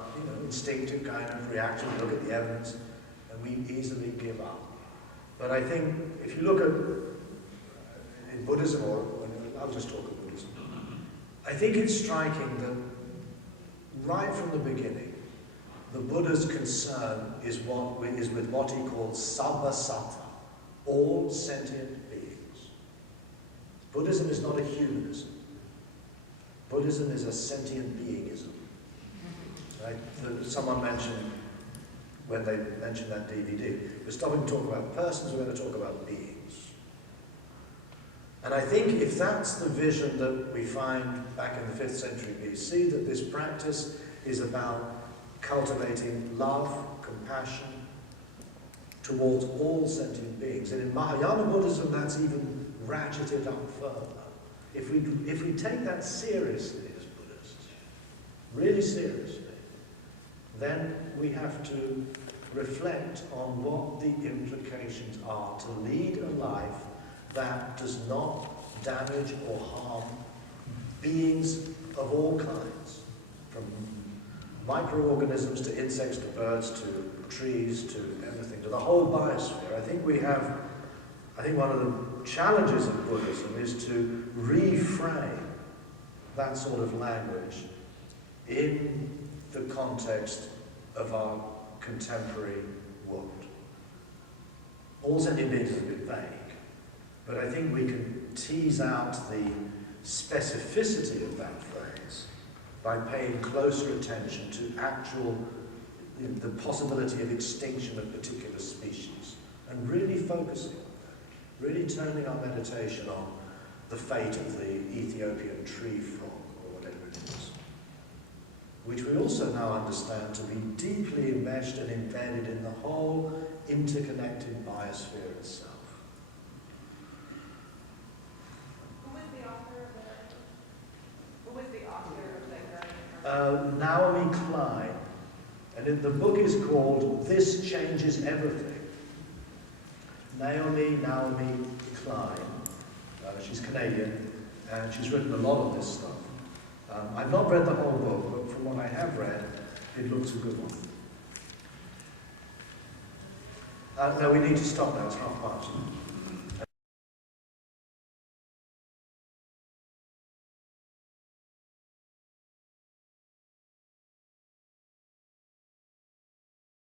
instinctive kind of reaction. We look at the evidence and we easily give up. But I think if you look at in Buddhism, or I'll just talk of Buddhism, I think it's striking that right from the beginning, the Buddha's concern is with what he calls sabba sattva, all sentient beings. Buddhism is not a humanism. Buddhism is a sentient beingism. Right? Someone mentioned, when they mentioned that DVD, we're stopping to talk about persons, we're going to talk about beings. And I think if that's the vision that we find back in the 5th century BC, that this practice is about cultivating love, compassion towards all sentient beings. And in Mahayana Buddhism, that's even ratcheted up further. If we take that seriously as Buddhists, really seriously, then we have to reflect on what the implications are to lead a life that does not damage or harm beings of all kinds, from microorganisms to insects to birds to trees to everything, to the whole biosphere. I think one of the challenges of Buddhism is to reframe that sort of language in the context of our contemporary world. All sentient beings is a bit vague, but I think we can tease out the specificity of that phrase by paying closer attention to the possibility of extinction of particular species, and really focusing on that, really turning our meditation on the fate of the Ethiopian tree frog, or whatever it is, which we also now understand to be deeply enmeshed and embedded in the whole interconnected biosphere itself. Who was the author of that? Naomi Klein, and the book is called This Changes Everything. Naomi Klein, she's Canadian, and she's written a lot of this stuff. I've not read the whole book, but from what I have read, it looks a good one. No, we need to stop now, it's 1:30.